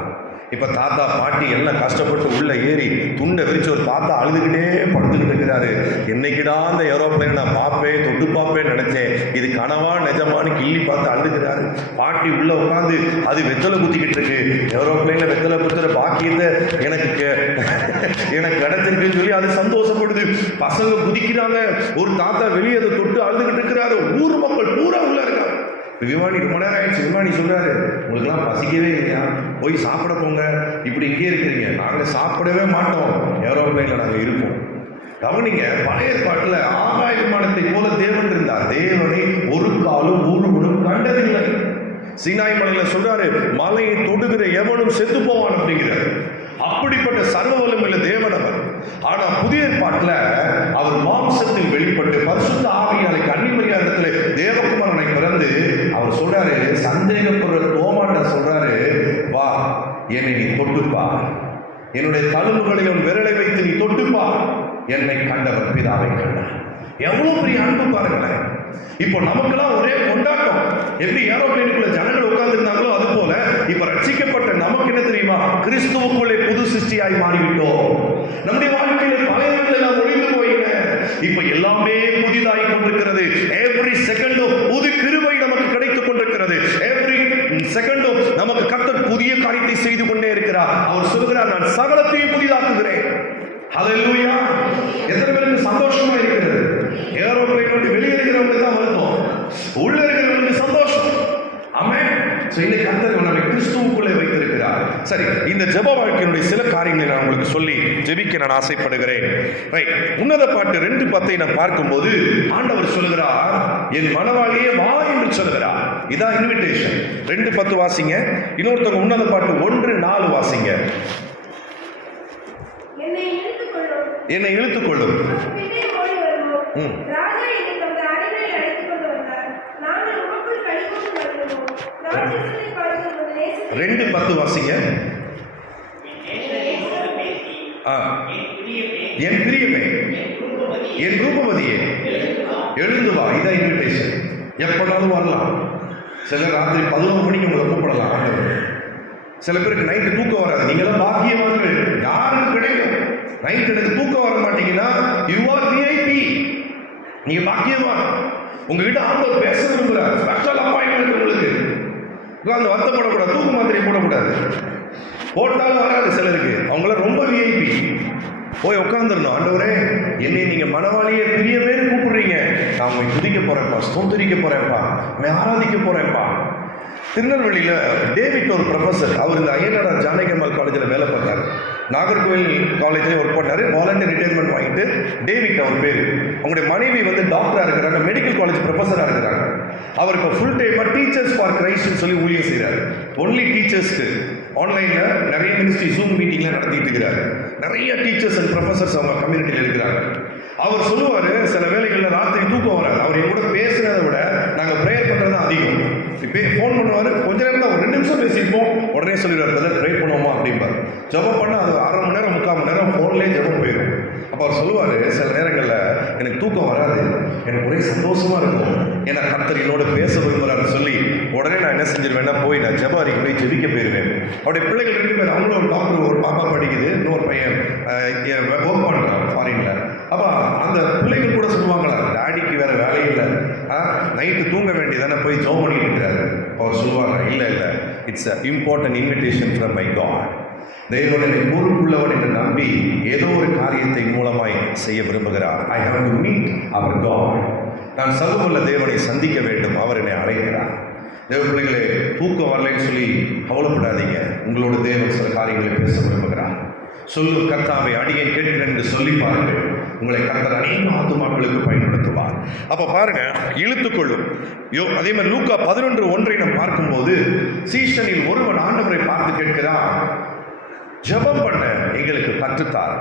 இப்ப தாத்தா பாட்டி எல்லாம் கஷ்டப்பட்டு உள்ள ஏறி துண்டை விரிச்சு ஒரு தாத்தா அழுதுகிட்டே படுத்துக்கிட்டு இருக்கிறாரு. என்னைக்கிடா அந்த ஏரோப்ளைன் நான் பார்ப்பேன், தொட்டு பார்ப்பேன்னு நினைச்சேன், இது கனவா நிஜமானு கிள்ளி பார்த்து அழுதுகிறாரு. பாட்டி உள்ள உட்காந்து அது வெத்தலை குத்திக்கிட்டு இருக்கு, ஏரோப்ளைன்ல வெத்தலை குத்துற பாக்கியத்தை எனக்கு கிடைச்சிருக்குன்னு சொல்லி அது சந்தோஷப்படுது. பசங்க குதிக்கிறாங்க, ஒரு தாத்தா வெளியே அதை தொட்டு அழுதுகிட்டு இருக்கிறாரு. ஊர் மக்கள் பூரா உள்ள இருக்காங்க. விமானி ரொம்ப நேரம் ஆயிடுச்சு. விமானி சொல்றாரு, உங்களுக்குலாம் பசிக்கவே இல்லையா, போய் சாப்பிட போங்க, இப்படி இங்கே இருக்கிறீங்க, நாங்க சாப்பிடவே மாட்டோம், ஏரோப்ளைன்ல நாங்க இருப்போம். கவனிங்க, பழைய ஏற்பாட்டுல ஆகாய விமானத்தை போல தேவன் இருந்தார். தேவனை ஒரு காலும் ஒருவனும் கண்டதில்லை. சீனாய் மலையில சொல்றாரு, மலையை தொடுகிற எவனும் செத்து போவான் அப்படிங்கிறார். அப்படிப்பட்ட சர்வ வல்லமையுள்ள தேவன் அவர். ஆனா புதிய ஏற்பாட்டுல அவர் மாம்சத்தில் வெளிப்பட்டு பரிசுத்த ஆவியாரை கன்னிமரியா இடத்துல தேவகுமாரனை பிறந்து அவர் சொல்றாரு, சந்தேகப்படுற தோமாட்ட சொல்றாரு, வா என்னை நீ தொட்டுப்பா, என்னுடைய தழும்புகளையும் விரலை வைத்து நீ தொட்டுப்பா, என்னை கண்டவர் பிதாவை கண்டார். எவ்வளவு பெரிய அன்பு பாருங்களேன். இப்போ நமக்கெல்லாம் ஒரே கொண்டாட்டம். எப்படி ஏரோப்ளைனுக்குள்ள ஜனங்கள் உட்கார்ந்து இருந்தாங்களோ அது போல இப்ப ரட்சிக்கப்பட்ட நமக்கு என்ன தெரியுமா, கிறிஸ்துவுக்குள்ளே புது சிருஷ்டியாய் மாறிவிட்டோம். நம்முடைய வாழ்க்கையில பழையவர்கள் எல்லாம் ஒழிந்து போயின, இப்ப எல்லாமே புதிதாய் கொண்டிருக்கிறது. எவ்ரி செகண்டும் புது கிருபை நமக்கு கிடைத்துக் கொண்டிருக்கிறது. எவ்ரி செகண்டும் நமக்கு கர்த்தர் புதிய காரியத்தை செய்து கொண்டே இருக்கிறார். அவர் சொல்கிறார், நான் சகலத்தையும் புதிதாக்குகிறேன். ஹல்லேலூயா! எத்தனை பேருக்கு சந்தோஷமா இருக்கிறது? ஏரோப்ளைன் விட்டு வெளியே இருக்கிறவங்களுக்கு தான் வருத்தம், உள்ள இருக்கிறவங்களுக்கு சந்தோஷம். ஆமென். இன்னைக்கு கர்த்தர் நம்மை கிறிஸ்துவுக்குள்ளே வைத்திருக்கிறார். சரி, இந்த ஜெப வாழ்க்கையினுடைய சில காரியங்களை நான் உங்களுக்கு சொல்லி ஜெபிக்க நான் ஆசைப்படுகிறேன். ரைட். உன்னத பாட்டு 2:10 நான் பார்க்கும்போது ஆண்டவர் சொல்கிறார், என் மனவாளியே வா என்று சொல்கிறார். இதான் இன்விடேஷன். 2:10 வாசிங்க. இன்னொருத்தவங்க உன்னத பாட்டு 1:4 வாசிங்க. என்னை இழுத்துக்கொள்ளும். 2:10 வாசிங்க. என் பிரியமே, என் ரூபவதியே, எழுந்து வா. இதான் இன்விடேஷன். எப்பனாலும் வரலாம். சிலர் ராத்திரி 11 மணிக்கு உங்களை கூப்பிடலாம் ஆண்டவர். சில பேருக்கு நைட்டு தூக்கம் வராது. நீங்களாம் பாக்கியவான்கள், யாருக்கு கிடைக்கும். நைட் எனக்கு தூக்கம் வர மாட்டீங்கன்னா யூ ஆர் விஐபி, நீங்க பாக்கியவான். உங்ககிட்ட ஆண்டவர் பேச விரும்புகிறார். ஸ்பெஷல் அப்பாயின்மெண்ட் உங்களுக்கு. அந்த வருத்தப்படக்கூடாது, தூக்கு மாத்திரை போடக்கூடாது. போட்டாலும் வராது சிலருக்கு. அவங்கள ரொம்ப விஐபி. போய் உட்காந்துருந்தோம், ஆண்டவரே என்னை நீங்க மனவாளியை பெரிய பேர் கூப்பிடுறீங்க, நான் உங்களை துதிக்க போறேன்ப்பா, ஸ்தோத்திரிக்க போறேன்ப்பா, உன்னை ஆராதிக்க போறேன்ப்பா. திருநெல்வேலியில் டேவிட் ஒரு ப்ரொஃபஸர், அவர் இந்த ஐயனார் ஜானகியம்மாள் காலேஜில் வேலை பார்த்தார். நாகர்கோவில் காலேஜில் ஒர்க் பண்ணார். வாலண்டியர் ரிட்டையர்மெண்ட் வாங்கிட்டு டேவிட் அவர் பேர். அவங்களுடைய மனைவி வந்து டாக்டராக இருக்கிறாங்க, மெடிக்கல் காலேஜ் ப்ரொஃபஸராக இருக்கிறாங்க. அவர் இப்போ ஃபுல் டைமாக டீச்சர்ஸ் ஃபார் கிரைஸ்ட்னு சொல்லி ஊழியம் செய்கிறார். ஒன்லி டீச்சர்ஸ்க்கு ஆன்லைனில் நிறைய மினிஸ்ட்ரி ஜூம் மீட்டிங்லாம் நடத்திட்டு இருக்கிறார். நிறைய டீச்சர்ஸ் அண்ட் ப்ரொஃபஸர்ஸ் அவங்க கம்யூனிட்டியில் இருக்கிறாங்க. அவர் சொல்லுவார், சில வேலைகளில் ராத்திரி தூக்கம் வராது. அவர் என் கூட பேசுகிறத விட நாங்கள் ப்ரேயர் பண்ணுறது தான் அதிகம். இப்போ ஃபோன் பண்ணுவார், கொஞ்ச நேரம் தான், ஒரு 2 நிமிஷம் பேசியிருப்போம், உடனே சொல்லிடுவார், பிரதர் ப்ரே பண்ணுவோமா அப்படிம்பார். ஜெபம் பண்ணால் அது 1/2 மணி நேரம் 3/4 மணி நேரம் ஃபோன்லேயே ஜெபம் போயிடும். அப்போ அவர் சொல்லுவார், சில நேரங்களில் எனக்கு தூக்கம் வராது, எனக்கு ஒரே சந்தோஷமாக இருக்கும், ஏன்னா கர்த்தர் என்னோட பேச விரும்புகிறாருன்னு சொல்லி உடனே நான் என்ன செஞ்சிருவேன்னா போய் நான் ஜெப அறைக்கு போய் ஜெபிக்க போயிடுவேன். அவருடைய பிள்ளைகள் 2 பேர், அவங்களும் ஒரு டாக்டர், ஒரு பாப்பா படிக்குது, இன்னொரு பையன் ஒர்க் பண்ணுறான் ஃபாரினில். அப்போ அந்த பிள்ளைகள் கூட சொல்லுவாங்களா, டாடிக்கு வேறு வேலையும் இல்லை, நைட்டு தூங்க வேண்டியதானே, போய் ஜெபம் பண்ணிட்டு இருக்கிறாரு. அவர் சொல்லுவாங்க, இல்லை it's a important invitation from my God. தேவன் என்னை பொறுப்புள்ளவன் என்று நம்பி ஏதோ ஒரு காரியத்தை மூலமாய் செய்ய விரும்புகிறார். I have to meet our God. நான் சர்வவல்ல தேவனை சந்திக்க வேண்டும், அவர் என்னை அழைக்கிறார். தேவ பிள்ளைகளே, தூக்கம் வரலைன்னு சொல்லி கவலைப்படாதீங்க. உங்களோட தேவன் சில காரியங்களை பேச விரும்புகிறார். சொல்லு கர்த்தாவை அடியேன் கேட்கிறேன் என்று சொல்லி பாருங்கள், உங்களை கர்த்தர் அநேக ஆத்துமாக்களுக்கு பயன்படுத்துவார். அப்ப பாருங்க, இழுத்துக்கொள்ளும். அதே மாதிரி லூக்கா 11:1 நாம் பார்க்கும்போது, சீஷனில் ஒருவன் ஆண்டவரை பார்த்து கேட்கிறான், ஜெபம் பண்ண எங்களுக்கு கற்றுத்தார்.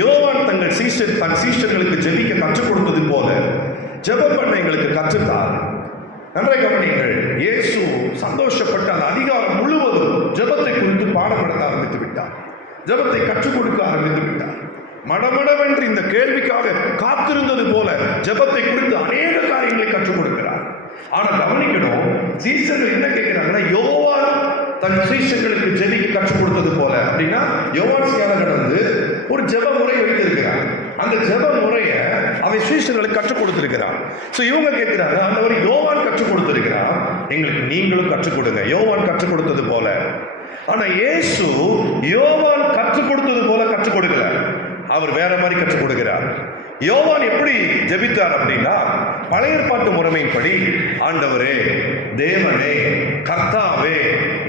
யோவான் தன் சீஷர்களுக்கு ஜெபிக்க கற்றுக் கொடுத்தது போல ஜெபம் பண்ண எங்களுக்கு கற்றுத்தார். நன்றாக கவனியுங்கள். இயேசு சந்தோஷப்பட்ட அந்த அதிகாரம் முழுவதும் ஜெபத்தை குறித்து பாடம் நடத்த ஆரம்பித்து விட்டார். ஜெபத்தை கற்றுக் கொடுக்க ஆரம்பித்து விட்டார். மடமடவென்று இந்த கேள்விக்காக காத்திருந்தது போல ஜெபத்தை குறித்து அநேக காரியங்களை கற்றுக் கொடுக்கிறார். ஆனா கவனிக்கணும், சீஷர்கள் என்ன கேட்கிறாங்கன்னா, யோவான் தன் சீஷர்களுக்கு ஜெபிக்க கற்றுக் கொடுத்தது போல அப்படின்னா, யோவான் ஸ்நானகன் வந்து ஒரு ஜெப முறை வைத்திருக்கிறார். அந்த ஜெப முறையை அவை சீஷர்களுக்கு கற்றுக் கொடுத்திருக்கிறார். ஸோ இவங்க கேட்கிறாங்க, ஆண்டவர் யோவான் கற்றுக் கொடுத்திருக்கிறார், எங்களுக்கு நீங்களும் கற்றுக் கொடுங்க, யோவான் கற்றுக் கொடுத்தது போல. ஆனா இயேசு யோவான் கற்றுக் கொடுத்தது போல கற்றுக் கொடுக்கல, அவர் வேற மாதிரி கற்றுக் கொடுக்கிறார். யோவான் எப்படி ஜெபித்தார் அப்படின்னா, பழைய ஏற்பாட்டு முறைமையின்படி, ஆண்டவரே, தேவனே, கர்த்தாவே,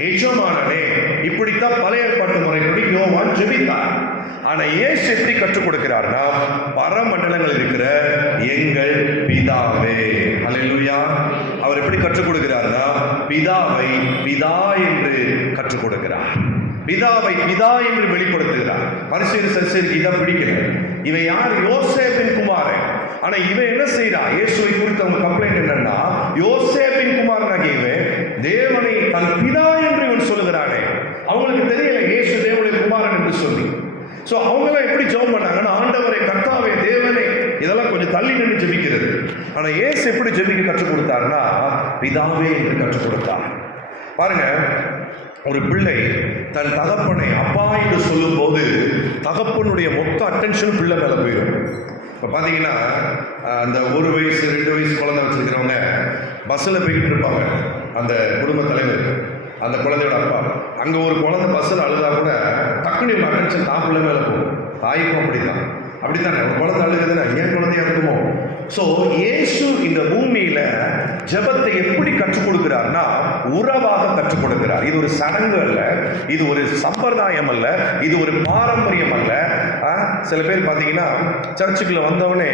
எஜமானனே, இப்படித்தான் பழைய ஏற்பாட்டு முறைப்படி யோவான் ஜெபித்தார். ஆனா இயேசு எப்படி கற்றுக் கொடுக்கிறார்னா, பரமண்டலங்கள் இருக்கிற எங்கள் பிதாவே. அல்லேலூயா. அவர் எப்படி கற்றுக் கொடுக்கிறார்னா, பிதாவை பிதா என்று கற்றுக் கொடுக்கிறார். பிதாவை பிதா என்று வெளிப்படுத்துகிறார். பரிசேயர் சதுசேயருக்கு இதை பிடிக்கல. இவன் யார்? யோசேப்பின் குமாரன். ஆனா இவன் என்ன செய்யறான்? இயேசுவை குறித்து அவங்க கம்ப்ளைண்ட் என்னன்னா, யோசேப்பின் குமாரனாகிய இவன் தேவனை தன் பிதா என்று இவன் சொல்லுகிறானே. அவங்களுக்கு தெரியல இயேசு தேவனுடைய குமாரன் என்று சொல்லி. சோ அவங்க எல்லாம் எப்படி ஜெபம் பண்ணாங்கன்னா, ஆண்டவரை, கர்த்தாவே, தேவனே, இதெல்லாம் கொஞ்சம் தள்ளி நின்று ஜெபிக்கிறது. ஆனா இயேசு எப்படி ஜெபிக்க கற்றுக் கொடுத்தாருன்னா, பிதாவே என்று கற்றுக் கொடுத்தார். பாருங்க, ஒரு பிள்ளை தன் தகப்பனை அப்பா என்று சொல்லும் போது தகப்பனுடைய மொத்த அட்டென்ஷன் பிள்ளை மேல போயிடும். இப்போ பார்த்தீங்கன்னா, அந்த 1 வயசு 2 வயசு குழந்தை வச்சிருக்கிறவங்க பஸ்ஸில் போய்கிட்டு இருப்பாங்க. அந்த குடும்ப தலைவர், அந்த குழந்தையோட அப்பா, அங்கே ஒரு குழந்தை பஸ்ஸில் அழுதா கூட டக்குனு அட்டென்ஷன் தான் பிள்ளை மேலே போகும். தாய்க்கும் அப்படிதான். அப்படித்தானே? ஒரு குழந்தை அழுகுதுன்னா ஏன் குழந்தையா இருக்குமோ? ஸோ இயேசு இந்த பூமியில ஜெபத்தை எப்படி கற்றுக் கொடுக்கிறார்னா, உறவாக கற்றுக் கொடுக்கிறார். இது ஒரு சடங்கு அல்ல, இது ஒரு சம்பிரதாயம் அல்ல, இது ஒரு பாரம்பரியம் அல்ல. சில பேர் பார்த்தீங்கன்னா, சர்ச்சுக்குள்ள வந்தவொடனே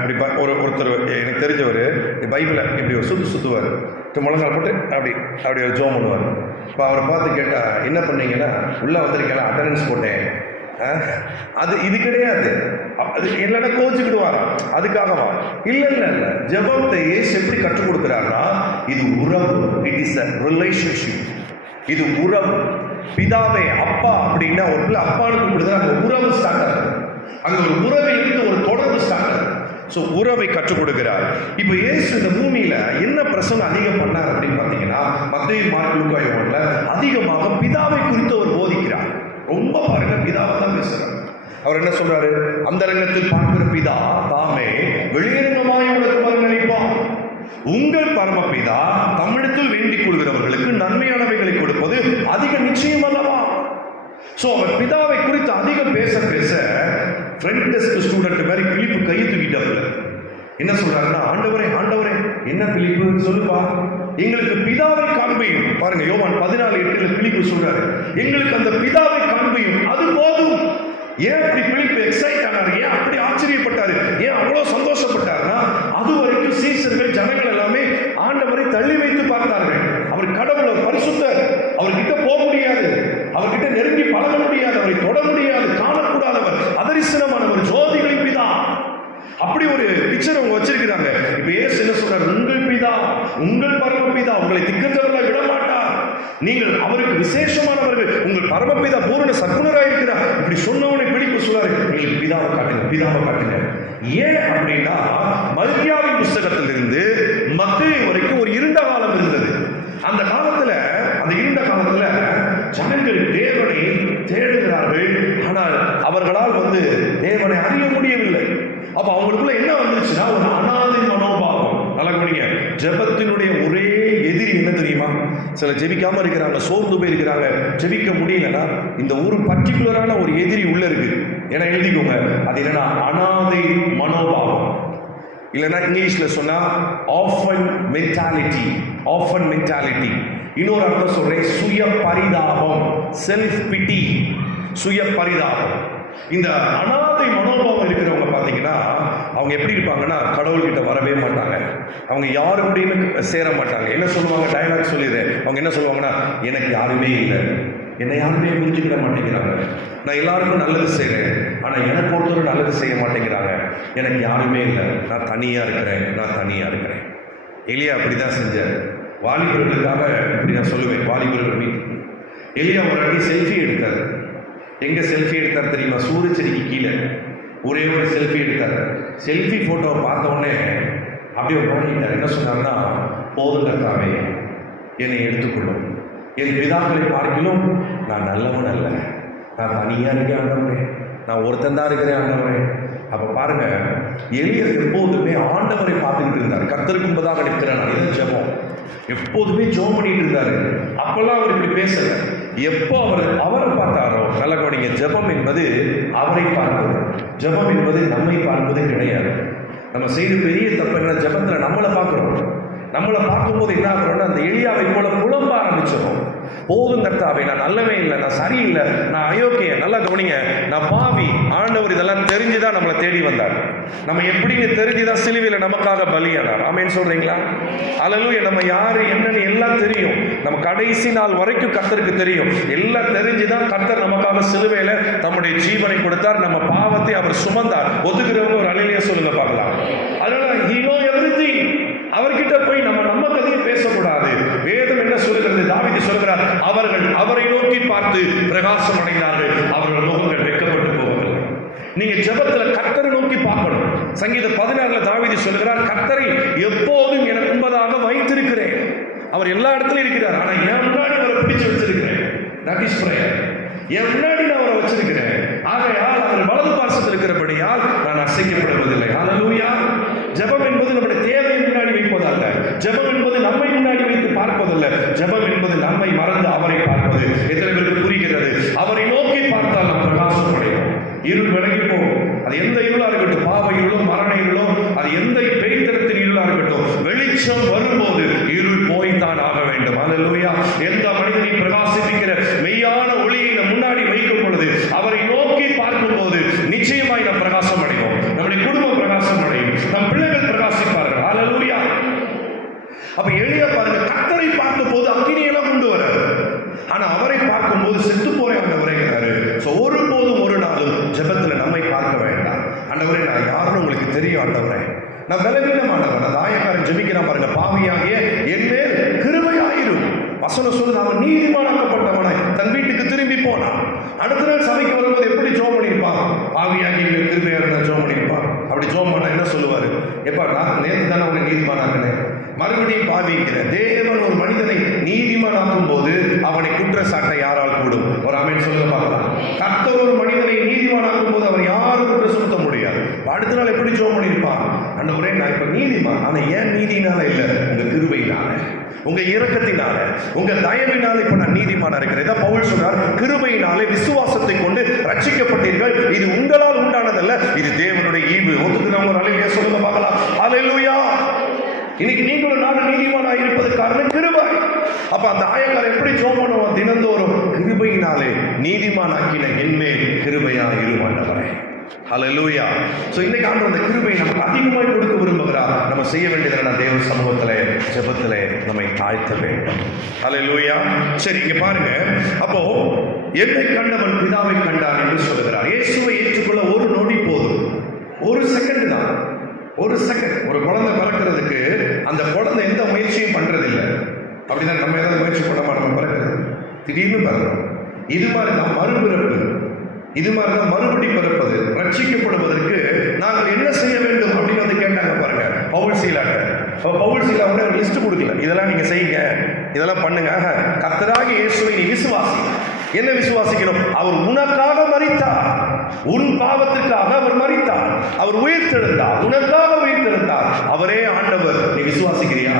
இப்படி ஒருத்தர் எனக்கு தெரிஞ்சவர் பைபிளை இப்படி ஒரு சுற்றுவார், முழங்கால் போட்டு அப்படி ஒரு ஜோம் பண்ணுவார். இப்போ அவரை பார்த்து கேட்டால், என்ன பண்ணீங்கன்னா, உள்ளே வந்திருக்கேன், அட்டண்டன்ஸ் போட்டேன். அது இது கிடையாது. அது இல்லைன்னா கோச்சுக்கிடுவாராம், அதுக்காகவா? இல்லை. ஜெபத்தை இயேசு எப்படி கற்றுக் கொடுக்கிறார்னா, இது உறவு. It is a relationship. இது உறவு. பிதாவே, அப்பா அப்படின்னா ஒரு பிள்ளை அப்பான்னு கூப்பிடுது, அந்த உறவு ஸ்டார்ட் ஆகுது. அங்க ஒரு உறவில் இருந்து ஒரு தொடர்பு ஸ்டார்ட் ஆகுது. ஸோ உறவை கற்றுக் கொடுக்கிறார். இப்போ இயேசு இந்த பூமியில என்ன பிரசங்கம் அதிகம் பண்ணார் அப்படின்னு பார்த்தீங்கன்னா, மத்தேயு, மார்க்கு, லூக்கா, யோவான்ல அதிகமாக பிதாவை குறித்து அவர் போதிக்கிறார். ரொம்ப பாருங்க, பிதாவை தான் பேசுறார். அவர் என்ன சொல்றாரு? அந்த ரங்கத்தில் பார்க்கிற பிதா தாமே வெளியரங்கமாய் உங்களுக்கு பலனளிப்பார். உங்கள் பரமபிதா தமிழத்தில் வேண்டிக் கொள்கிறவர்களுக்கு நன்மையானவைகளை கொடுப்பது அதிக நிச்சயம் அல்லவா? சோ அவர் பிதாவை குறித்து அதிகம் பேச ஃப்ரெண்ட் டெஸ்க் ஸ்டூடெண்ட் மாதிரி பிலிப்பு கையை தூக்கிட்டாரு. என்ன சொல்றாருன்னா, ஆண்டவரே, என்ன பிலிப்பு சொல்லுப்பா, எங்களுக்கு பிதாவை காண்பையும். பாருங்க, யோவான் 14:8 பிலிப்பு சொல்றாரு, எங்களுக்கு அந்த பிதாவை காண்பையும் அது போதும். ஏன் அப்படி பிலிப்பு எக்ஸைட் ஆனாரு? ஏன் அப்படி ஆச்சரியப்பட்டாரு? ஏன் அவ்வளவு சந்தோஷப்பட்டாருன்னா, அது வரைக்கும் சீசர்கள் ஜனங்கள் எல்லாமே ஆண்டவரை தள்ளி வைத்து பார்த்தார்கள். அவர் கடவுள், அவர் பரிசுத்தர், அவர்கிட்ட போக முடியாது, அவர்கிட்ட நெருங்கி பழக முடியாது, அவரை தொட முடியாது, காணக்கூடாதவர், அதரிசனமானவர், ஜோதிகளின் பிதா, அப்படி ஒரு பிக்சர் அவங்க வச்சிருக்கிறாங்க. இப்ப இயேசு என்ன சொல்றாரு? உங்கள் பிதா, உங்கள் பரமபிதா உங்களை திக்கற்றவர்களை விட மாட்டார், நீங்கள் அவருக்கு விசேஷமானவர்கள், உங்கள் பரமபிதா பூரண சற்குணராயிருக்கிறார். இப்படி சொன்னவனை பிடிப்பு சொல்றாரு, நீங்கள் பிதாவை காட்டுங்க, பிதாவை காட்டுங்க. ஏன் அப்படின்னா, மல்கியாவின் புஸ்தகத்திலிருந்து மத்தேயு வரைக்கும் ஒரு இருண்ட காலம் இருந்தது. அந்த காலத்துல, அந்த இருண்ட காலத்துல ஜனங்கள் தேவனை தேடுகிறார்கள், ஆனால் அவர்களால் தேவனை அறிய முடியவில்லை. அப்ப அவங்களுக்குள்ள என்ன வந்துருச்சுன்னா, ஒரு அனாதை மனோபாவம். நல்லா கவனிங்க, ஜெபத்தினுடைய ஒரே எதிரி என்ன தெரியுமா? சில ஜெபிக்காம இருக்கிறாங்க, சோர்ந்து போய் இருக்கிறாங்க, ஜெபிக்க முடியலன்னா இந்த ஒரு பர்டிகுலரான ஒரு எதிரி உள்ள இருக்கு. ஏன்னா எழுதிக்கோங்க, அது என்னன்னா அனாதை மனோபாவம், இல்லைன்னா இங்கிலீஷ்ல சொன்னா ஆஃபன் மென்டாலிட்டி. Often mentality. இன்னொரு அர்த்தம் சொல்றேன், சுய பரிதாபம், செல்ஃப் பிட்டி, சுய பரிதாபம். இந்த அனாதை மனோபாவம் இருக்கிறவங்க பார்த்தீங்கன்னா, அவங்க எப்படி இருப்பாங்கன்னா, கடவுள்கிட்ட வரவே மாட்டாங்க, அவங்க யாரு கூடயுமே சேர மாட்டாங்க. என்ன சொல்லுவாங்க? டயலாக் சொல்லிடுறேன். அவங்க என்ன சொல்லுவாங்கன்னா, எனக்கு யாருமே இல்லை, என்னை யாருமே புரிஞ்சுக்கிட மாட்டேங்கிறாங்க, நான் எல்லாருக்கும் நல்லது செய்கிறேன், ஆனால் எனக்கு ஒருத்தர் நல்லது செய்ய மாட்டேங்கிறாங்க, எனக்கு யாருமே இல்லை, நான் தனியாக இருக்கிறேன், நான் தனியாக இருக்கிறேன். எலியா அப்படிதான் செஞ்சார். வாலிபர்களுக்காக இப்படி நான் சொல்லுவேன், வாலிபர்கள் மீட்டிங். எலியா ஒரு அடி செல்ஃபி எடுத்தார். எங்க செல்ஃபி எடுத்தார் தெரியுமா? சூரிய செடிக்கு கீழே ஒரே ஒரு செல்ஃபி எடுத்தார். செல்ஃபி போட்டோவை பார்த்த உடனே அப்படியே உட்காந்துட்டார். என்ன சொன்னார்னா, போதும் கர்த்தாவே, என்னை எடுத்துக்கொள்ளும், என் பிதாக்களை பார்க்கிலும் நான் நல்லவன் அல்ல, நான் தனியாக இருக்கேன் ஆண்டவரே, நான் ஒருத்தன் தான் இருக்கிறேன் ஆண்டவரே. அப்போ பாருங்க, எலியா எப்போதுமே ஆண்டவரை பார்த்துக்கிட்டு இருந்தார். கர்த்தருக்கு முன்பதாக நிற்கிறேன், இதான் ஜெபம். எப்போதுமே ஜெபம் பண்ணிட்டு இருந்தாரு. அப்பெல்லாம் அவர் இப்படி பேசல. எப்போ அவரை பார்த்தாரோ, நல்ல கவனிங்க, ஜெபம் என்பது அவரை பார்ப்பது, ஜெபம் என்பது நம்மை பார்ப்பது கிடையாது. நம்ம செய்த பெரிய தப்பு என்ன? ஜெபத்தில் நம்மளை பார்க்குறோம். நம்மளை பார்க்கும்போது என்ன ஆகுறோம்னா, அந்த எலியாவை போல புலம்ப ஆரம்பிச்சிடும். போதும் கர்த்தாவே, நான் நல்லவே இல்லை, நான் சரியில்லை, நான் அயோக்கியன். நல்லா கவனிங்க, நான் பாவி, ஆண்டவர் இதெல்லாம் தெரிஞ்சுதான் நம்மளை தேடி வந்தார். நம்ம எப்படின்னு தெரிஞ்சுதான் சிலுவையில் நமக்காக பலியானார். ஆமென் சொல்றீங்களா? அல்லேலூயா. நம்ம யாரு என்னன்னு எல்லாம் தெரியும். நம்ம கடைசி நாள் வரைக்கும் கர்த்தருக்கு தெரியும். எல்லாம் தெரிஞ்சுதான் கர்த்தர் நமக்காக சிலுவையில தம்முடைய ஜீவனை கொடுத்தார். நம்ம பாவத்தை அவர் சுமந்தார். ஒத்துக்கிறவங்க ஒரு அல்லேலூயா சொல்லுங்க பார்க்கலாம். அதனால he know everything. அவர்கிட்ட போய் நம்ம கதையை பேசக்கூடாது. வேதம் என்ன சொல்லுகிறது? தாவீது சொல்கிறார், அவர்கள் அவரை நோக்கி பார்த்து பிரகாசம் அடைந்தார்கள், அவர்கள் முகங்கள் வெட்கப்பட்டு போகவில்லை. நீங்க ஜெபத்துல கர்த்தரை நோக்கி பார்க்கணும். சங்கீதம் 16 தாவீது சொல்கிறார், கர்த்தரை எப்போதும் எனக்கு முன்பதாக வைத்திருக்கிறேன். அவர் எல்லா இடத்துலயும் இருக்கிறார், ஆனா என் முன்னாடி அவரை பிடிச்சு வச்சிருக்கிறேன். That is prayer. என் முன்னாடி நான் அவரை வச்சிருக்கிறேன், ஆகையால் அவர் வலது பார்சத்தில் இருக்கிறபடியால் நான் அசைக்கப்படுவதில்லை. ஹல்லேலூயா. ஜெபம் என்பது நம்முடைய தேவையை முன்னாடி வைப்பதல்ல. ஜெபம் என்பது நம்மை முன்னாடி வைத்து பார்ப்பதல்ல. ஜெபம் என்பது நம்மை மறந்து அவரை பார்ப்பது. எத்தனை பேருக்கு புரிகிறது? அவரை நோக்கி பார்த்தால் நாம் பிரகாசம் அடையும். இருள் விலகி போகும். அது எந்த இருளா இருக்கட்டும், பாவ இருளோ மரண இருளோ, அது எந்த பேய்த்தனத்தின் இருளா இருக்கட்டும், வெளிச்சம் வரும்போது இருள் போய்த்தான் ஆக வேண்டும். அல்லேலூயா. எந்த மனிதனை பிரகாசிப்பிக்கிற மெய்யான ஒளியை நம் முன்னாடி வைக்கும் பொழுது, அவரை நோக்கி பார்க்கும் போது நிச்சயமாய் நாம் பிரகாசம் அடைவோம். நம்முடைய குடும்பம் பிரகாசம் அடையும், நம் பிள்ளைகள் பிரகாசிப்பார்கள். அல்லேலூயா. அப்ப எலியா பாருங்க, கர்த்தரை பார்த்த போது அக்கினியெல்லாம் கொண்டு வராரு, ஆனா அவரை பார்க்கும் போது செத்து போறேன் ஆண்டவரேங்கிறாரு. ஒருபோதும் ஒரு நாளும் ஜெபத்துல நம்மை பார்க்க வேண்டாம். ஆண்டவரே, நான் யாருன்னு உங்களுக்கு தெரியும் ஆண்டவரே, நான் பலவீனமானவன், நான் ஆயக்காரன் ஜெபிக்கிறான் பாருங்க, பாவியாகிய என் மேல் கிருபையாயிரும். வசனம் சொல்லுது, அவன் நீதிமானாக்கப்பட்டவனாய் தன் வீட்டுக்கு திரும்பி போனான். அடுத்த நாள் சபைக்கு வரும்போது எப்படி ஜோம் பண்ணியிருப்பான்? பாவியாகி என் மேல் கிருபையா இருந்தா ஜோம் பண்ணியிருப்பான். அப்படி ஜோம் பண்ணா என்ன சொல்லுவாரு? எப்பா, நான் நேற்று தானே அவனை நீதிமானாக்கினேன், மறுபடியும் பாவிக்கிற தேவன் ஒரு மனிதனை நீதிமானாக்கும் போது அவனை குற்றச்சாட்டை யாரால் கூடும்? ஒரு ஆமென் சொல்லுங்க பார்க்கலாம். கர்த்தர் ஒரு மனிதனை நீதிமானாக்கும் போது அவர் யாரும் குற்றம் சுமத்த முடியாது. அடுத்த நாள் எப்படி ஜெபம் பண்ணியிருப்பான்? ஆண்டவரே, நான் இப்ப நீதிமான், ஆனா ஏன் நீதினால இல்ல, உங்க கிருபையினால, உங்க இரக்கத்தினால, உங்க தயவினால இப்ப நான் நீதிமானா இருக்கிறேன். இதான் பவுல் சொல்றார், கிருபையினாலே விசுவாசத்தை கொண்டு ரட்சிக்கப்பட்டீர்கள், இது உங்களால் உண்டானதல்ல, இது தேவனுடைய ஈவு. ஒத்துக்கிறவங்க ஒரு அல்லேலூயா சொல்லுங்க பார்க்கலாம். அல்லேலூயா. இன்னைக்கு நீங்களும் நானும் நீதிமானாக இருப்பது காரணம் அப்ப அந்த ஆயக்காரர் எப்படி ஜெபம் பண்ணுவான்? தினந்தோறும் கிருபையினாலே நீதிமான் ஆக்கின என்மேல் கிருபையா இரு ஆண்டவரே. ஹல்லேலூயா. சோ இன்னைக்கு ஆண்டவர் அந்த கிருபையை நமக்கு அதிகமாய் கொடுக்க விரும்புகிறார். நம்ம செய்ய வேண்டியது தேவ சமூகத்திலே ஜெபத்திலே நம்மை தாழ்த்த வேண்டும். ஹல்லேலூயா. சரி, இங்க பாருங்க. அப்போ என்னை கண்டவன் பிதாவை கண்டான் என்று சொல்லுகிறார். இயேசுவை ஏற்றுக்கொள்ள ஒரு நொடி போதும், ஒரு செகண்ட் தான். ஒரு செகண்ட். ஒரு குழந்தை பிறக்கிறதுக்கு அந்த குழந்தை எந்த முயற்சியும் பண்றதில்லை. அப்படிதான் நம்ம ஏதாவது முயற்சி பண்ண மாட்டோம் பிறக்கிறது, திடீர்னு பிறக்கிறோம். இது மாதிரி தான் மறுபிறப்பு, இது மாதிரி தான் மறுபடி பிறப்பது. ரட்சிக்கப்படுவதற்கு நாங்கள் என்ன செய்ய வேண்டும் அப்படின்னு வந்து கேட்டாங்க பாருங்க பவுல் சீலாட்ட. பவுல் சீலா வந்து ஒரு லிஸ்ட் கொடுக்கல, இதெல்லாம் நீங்க செய்யுங்க, இதெல்லாம் பண்ணுங்க. கர்த்தராகிய இயேசுவை நீ விசுவாசி. என்ன விசுவாசிக்கணும்? அவர் உனக்காக மரித்தார், உன் பாவத்துக்காக அவர் மரித்தார், அவர் உயிர்த்தெழுந்தார், உனக்காக உயிர்த்தெழுந்தார், அவரே ஆண்டவர். நீ விசுவாசிக்கிறியா?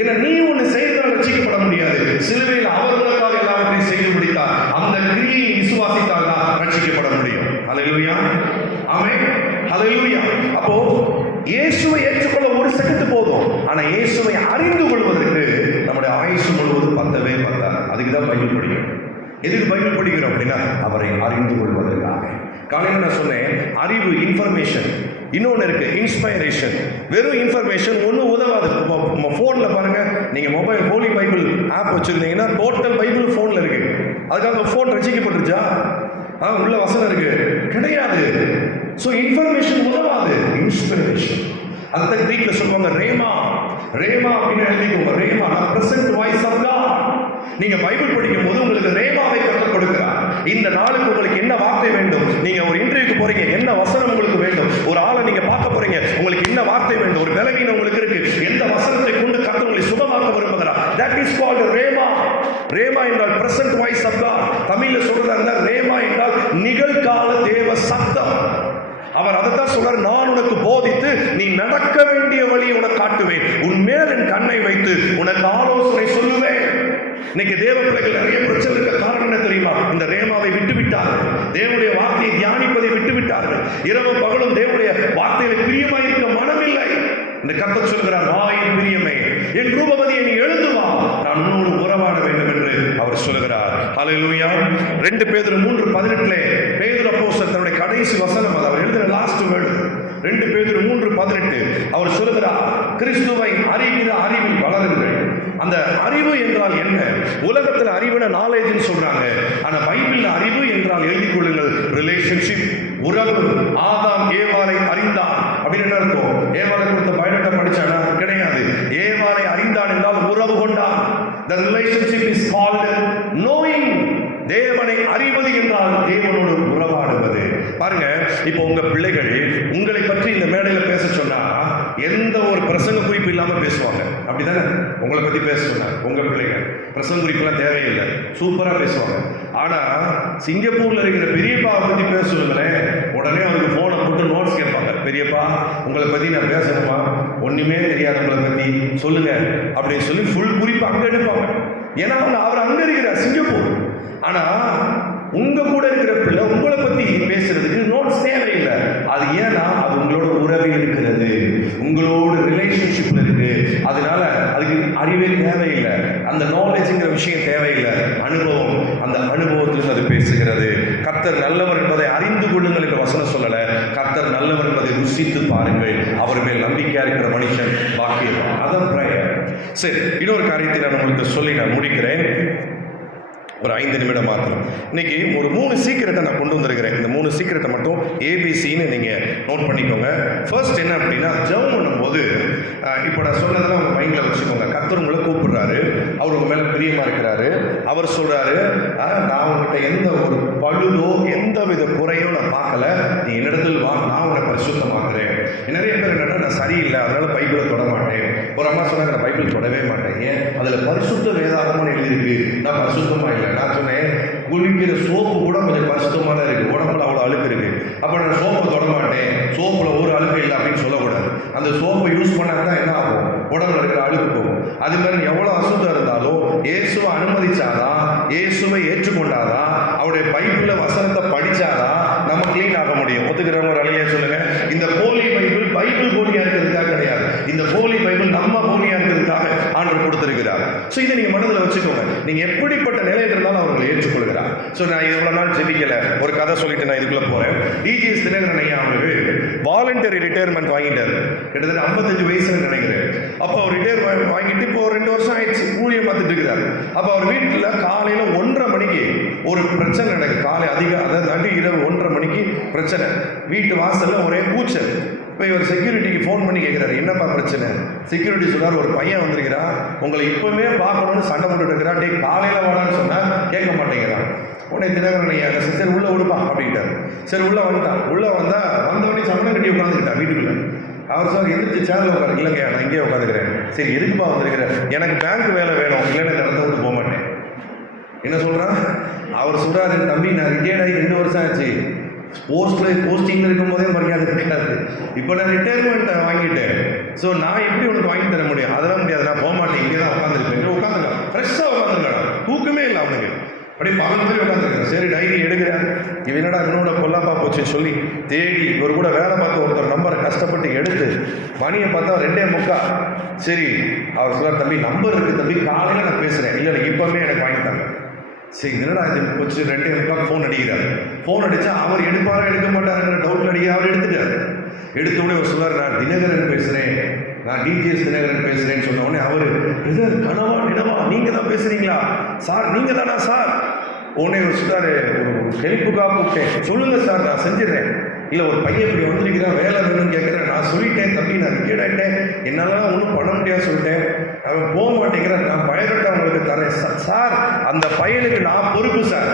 ஏன்னா நீ ஒன்னு செய்தால் ரட்சிக்கப்பட முடியாது. சிலுவையில் அவர்களுக்காக எல்லாவற்றையும் செய்து முடித்தார். அந்த கிரியை விசுவாசித்தால் தான் ரட்சிக்கப்பட முடியும். ஹல்லேலூயா. ஆமென். ஹல்லேலூயா. அப்போ இயேசுவை ஏற்றுக்கொள்ள ஒரு செகண்ட் போதும். ஆனா இயேசுவை அறிந்து கொள்வதற்கு நம்முடைய ஆயுசு முழுவதும் பத்தவே பத்தாது. அதுக்கு தான் பைபிள் படிக்கணும். எதுக்கு பைபிள் படிக்கிறோம் அப்படின்னா அவரை அறிந்து கொள்வதற்காக. காலையில் நான் சொன்னேன், அறிவு இன்ஃபர்மேஷன், இன்னொன்று இருக்கு இன்ஸ்பைரேஷன். வெறும் இன்ஃபர்மேஷன் ஒன்றும் உதவாது. ஃபோனில் பாருங்க, நீங்கள் மொபைல் ஹோலி பைபிள் ஆப் வச்சுருந்தீங்கன்னா டோட்டல் பைபிள் ஃபோனில் இருக்கு. அதுக்காக ஃபோன் ரசிக்கப்பட்டுருச்சா? உள்ள வசனம் இருக்கு கிடையாது. ஸோ இன்ஃபர்மேஷன் உதவாது, இன்ஸ்பிரேஷன். அதுதான் கிரீக்ல சொல்லுவாங்க ரேமா. ரேமா அப்படின்னு எழுதிக்கோங்க. ரேமா பிரசன்ட் வாய்ஸ் ஆஃப் காட். நீங்க பைபிள் படிக்கும் போது உங்களுக்கு ரேமாவை கற்றுக் கொடுக்கிறார். இந்த நாளுக்கு உங்களுக்கு என்ன வார்த்தை வேண்டும்? நீங்க ஒரு இன்டர்வியூக்கு போறீங்க, என்ன வசனம் உங்களுக்கு வேண்டும்? ஒரு ஆளை நீங்க பார்க்க போறீங்க, உங்களுக்கு என்ன வார்த்தை வேண்டும்? ஒரு பலவீனம் உங்களுக்கு இருக்கு, எந்த வசனத்தை கொண்டு கர்த்தர் உங்களை சுகமாக்க விரும்புகிறார்? That is called rhema. Rhema என்றால் பிரசன்ட் வாய்ஸ் ஆஃப் காட். தமிழ்ல சொல்றதா இருந்தா ரேமா என்றால் நிகழ்கால தேவ சத்தம். அவர் அதைத்தான் சொல்றார், நான் உனக்கு போதித்து நீ நடக்க வேண்டிய வழியை உனக்கு காட்டுவேன், உன் மேல் என் கண்ணை வைத்து உனக்கு ஆலோசனை சொல்லுவேன். இன்னைக்கு தேவ பிள்ளைகள் நிறைய பிரச்சனை இருக்க காரணம் என்ன தெரியுமா? இந்த ரேமாவை விட்டு விட்டார்கள், தேவனுடைய வார்த்தையை தியானிப்பதை விட்டு விட்டார்கள். இரவு பகலும் தேவனுடைய வார்த்தையில பிரியமாயிருக்க மனமில்லை. இந்த கர்த்தர் சொல்கிறார், வாயின் பிரியமே என் ரூபவதியை நீ எழுந்து வா, நான் உன்னோடு உறவாட வேண்டும் என்று அவர் சொல்கிறார். ஹல்லேலூயா. 2 பேதுரு 3:18 பேதுரு அப்போஸ்தலன் தன்னுடைய கடைசி வசனம், அது அவர் எழுதின லாஸ்ட் வேர்டு. 2 பேதுரு 3:18 அவர் சொல்கிறார், கிறிஸ்துவை அறிகிற அறிவில் வளருங்கள். அந்த அறிவு என்றால் என்ன? உலகத்தில் அறிவுன நாலேஜ்னு சொல்றாங்க. ஆனா பைபிள்ல அறிவு என்றால் எழுதிக் கொள்ளுங்கள், ரிலேஷன்ஷிப், உறவு. ஆதாம் ஏவாளை அறிந்தான் அப்படின்னு என்ன இருக்கும்? ஏவாளை கொடுத்த பயோடேட்டா படிச்சானா? கிடையாது. ஏவாளை அறிந்தான் என்றால் உறவு கொண்டான். The relationship is called knowing. தேவனை அறிவது என்றால் தேவனோடு உறவாடுவது. பாருங்க, இப்போ உங்க பிள்ளைகள் உங்களை பற்றி இந்த மேடையில பேச சொன்னா எந்த ஒரு பிரசங்க குறிப்பு இல்லாம பேசுவாங்க. அப்படிதானே? உங்களை பத்தி பேச சொன்னா உங்க பிள்ளைகள் பிரசங்க குறிப்புலாம் தேவையில்லை, சூப்பரா பேசுவாங்க. ஆனா சிங்கப்பூர்ல இருக்கிற பெரியப்பாவை பத்தி பேசுவாங்களேன், உடனே அவருக்கு போனை போட்டு நோட்ஸ் கேட்பாங்க. பெரியப்பா, உங்களை பத்தி நான் பேசணுமா? ஒண்ணுமே தெரியாது உங்களை பத்தி, சொல்லுங்க அப்படின்னு சொல்லி ஃபுல் குறிப்பு அங்க எடுப்பாங்க. ஏன்னா அவர் அங்க இருக்கிறார், சிங்கப்பூர். ஆனா உங்க கூட இருக்கிற பிள்ளை உங்களை பத்தி பேசுறதுக்கு நோட்ஸ் தேவையில்லை. அது ஏன்னா அது உங்களோட உறவில் இருக்கிறது, உங்களோட ரிலேஷன்ஷிப்ல இருக்கு. அதனால அதுக்கு அறிவே தேவையில்லை, அந்த நாலேஜ்ங்கிற விஷயம் தேவையில்லை. அனுபவம், அந்த அனுபவத்திலிருந்து அது பேசுகிறது. கர்த்தர் நல்லவர் என்பதை அறிந்து கொள்ளுங்கள் என்ற வசனம் சொல்லல, கர்த்தர் நல்லவர் என்பதை ருசித்து பாருங்கள். அவர் மேல் நம்பிக்கையா இருக்கிற மனுஷன் பாக்கியவான். அதான் பிரேயர். சரி, இன்னொரு காரியத்தை நான் உங்களுக்கு சொல்லி நான் முடிக்கிறேன். ஒரு 5 நிமிடம் மாத்திரம். இன்னைக்கு ஒரு 3 சீக்கிரட்டை நான் கொண்டு வந்திருக்கிறேன். இந்த 3 சீக்கிரட்டை மட்டும் ஏபிசின்னு நீங்க நோட் பண்ணிக்கோங்க. ஃபர்ஸ்ட் என்ன அப்படின்னா, ஜெபம் பண்ணும்போது இப்போ நான் சொன்னதெல்லாம் உங்க மைண்ட்ல வச்சுக்கோங்க. கர்த்தர் உங்களை கூப்பிடுறாரு, அவர் உங்க மேல பிரியமா இருக்கிறாரு. அவர் சொல்றாரு, நான் உங்ககிட்ட எந்த ஒரு பழுதோ எந்த வித குறையோ நான் பார்க்கல, நீ என்னிடத்தில் வா, நான் உன்னை பரிசுத்தமாக்குறேன். நிறைய பேர் என்னன்னா, நான் சரியில்லை அதனால பைபிளை தொட மாட்டேன். ஒரு அம்மா சொன்னாங்க, நான் பைபிள் தொடவே மாட்டேன். ஏன்? அதுல பரிசுத்த வேதாகம்னு எழுதியிருக்கு, நான் பரிசுத்தமா இல்லை. நான் சொன்னேன், குளிக்கிற சோப்பு கூட கொஞ்சம் பரிசுத்தமான இருக்கு, உடம்புல அவ்வளவு அழுக்கு இருக்கு. அப்ப நான் சோப்பை தொட மாட்டேன், சோப்புல ஒரு அழுக்கு இல்லை அப்படின்னு சொல்லக்கூடாது. அந்த சோப்பை யூஸ் பண்ணாதான் என்ன ஆகும்? உடம்புல இருக்க அழுக்கு போகும். அது மாதிரி எவ்வளவு அசுத்தம் இருந்தாலும் இயேசுவை அனுமதிச்சாதான், இயேசுவை ஏற்றுக்கொண்டாதான், அவருடைய பைபிள்ல வசனத்தை படிச்சாதான் நம்ம கிளீன் ஆக முடியும். ஒத்துக்கிறவங்க ஒரு அழியா சொல்லுங்க. இந்த போலி பைபிள் போலியா இருக்கிறதுக்காக கிடையாது. இந்த போலி பைபிள் நம்ம போலியா இருக்கிறதுக்காக ஆண்டவர் கொடுத்திருக்கிறார். சோ இதை நீங்க மனதில் வச்சுக்கோங்க. நீங்க எப்படிப்பட்ட நிலையில் இருந்தாலும் அவர்களை ஏற்றுக்கொள்கிறார். சோ நான் இவ்வளவு நாள் ஜெபிக்கல, ஒரு கதை சொல்லிட்டு நான் இதுக்குள்ள போறேன். டிஜிஎஸ் தினகரன் ஐயா அவருக்கு வாலண்டரி ரிட்டையர்மெண்ட் வாங்கிட்டாரு. கிட்டத்தட்ட 55 வயசுன்னு நினைக்கிறேன். அப்போ அவர் ரிட்டையர் வாங்கிட்டு இப்போ 2 வருஷம் ஆயிடுச்சு, ஊழியம் பார்த்துட்டு இருக்கிறார். அப்போ அவர் வீட்டில் காலையில 1:30 மணிக்கு ஒரு பிரச்சனை நடக்குது. காலை அதாவது இரவு 1:30 மணிக்கு பிரச்சனை. வீட்டு வாசல்ல ஒரே கூச்சல். இப்போ இவர் செக்யூரிட்டிக்கு ஃபோன் பண்ணி கேட்குறாரு, என்னப்பா பிரச்சனை? செக்யூரிட்டி சொன்னார், ஒரு பையன் வந்திருக்கிறான், உங்களை இப்பவுமே பார்க்கணும்னு சண்டை போட்டுட்டு இருக்கிறான், டே காலையில் வாடான்னு சொன்னால் கேட்க மாட்டேங்கிறான். உடனே தினகரன் ஐயா சரி உள்ள விடுப்பா அப்படின்ட்டார். சரி உள்ள வந்துட்டான். உள்ள வந்தவொடனே சமணம் கட்டி உட்காந்துக்கிட்டான் வீட்டுக்குள்ள. அவர் சார் எதிர்த்து சேனல் உட்காரு. இல்லைங்க நான் இங்கே உட்காந்துக்கிறேன். சரி எதுக்குப்பா வந்திருக்கிறேன்? எனக்கு பேங்க் வேலை வேணும், இல்லைன்னா இந்த இடத்த விட்டு போக மாட்டேன். என்ன சொல்றான்? அவர் சொல்றாரு, தம்பி நான் ரிட்டையர்ட் ஆகி 2 வருஷம் ஆச்சு, போஸ்டிங்ல இருக்கும் போதே மரியாதை இருக்காது, இப்போ நான் ரிட்டையர்மெண்ட் வாங்கிட்டேன், ஸோ நான் எப்படி உனக்கு வாங்கி தர முடியும்? அதெல்லாம் முடியாது, நான் போக மாட்டேன், இங்கே தான் உட்காந்துருப்பேன். உட்காந்துருக்கான், ஃப்ரெஷ்ஷாக உட்காந்துருக்கான், தூக்கமே இல்லை அவனுக்கு, அப்படியே பகல் மாதிரி உட்காந்துருக்கான். சரி டைரி எடுக்கிறேன், இவன் என்னடா இவனோட பொல்லாப்பா போச்சுன்னு சொல்லி தேடி ஒரு கூட வேலை பார்த்த ஒருத்தர் நம்பரை கஷ்டப்பட்டு எடுத்து மணியை பார்த்தா 2:45. சரி அவர் சொல்றார், தம்பி நம்பர் இருக்கு தம்பி, காலையில் நான் பேசுகிறேன். இல்லை இப்போவே எனக்கு வாங்கிட்டாங்க. சரி என்னடா இது போச்சு, 2:45 ஃபோன் அடிக்கிறார். ஃபோன் அடித்தா அவர் எடுப்பாரா எடுக்க மாட்டாருங்கிற டவுட் அடிக்க அவர் எடுத்துட்டார். எடுத்த உடனே அவர் சொல்றார், நான் தினகரன் பேசுகிறேன், நான் டிஜிஎஸ் தினகரன் பேசுகிறேன்னு சொன்ன உடனே அவர், கனவா நினவா நீங்கள் தான் பேசுகிறீங்களா சார், நீங்கள் தானா சார்? உடனே அவர் சொல்றாரு, ஒரு ஹெல்ப்புக்காக கூப்பிட்டேன், சொல்லுங்கள் சார் நான் செஞ்சிடறேன். இல்லை ஒரு பையன் இப்படி வந்திருக்கிறான், வேலை வேணும்னு கேட்குறேன், நான் சொல்லிட்டேன் தம்பி நான் ரிட்டையர்ட் ஆகிட்டேன், என்னால் ஒன்றும் பண்ண முடியாது சொல்லிட்டேன், அவன் போக மாட்டேங்கிறான், நான் பயோடேட்டா உங்களுக்கு தரேன் சார், அந்த பையனுக்கு நான் பொறுப்பு சார்,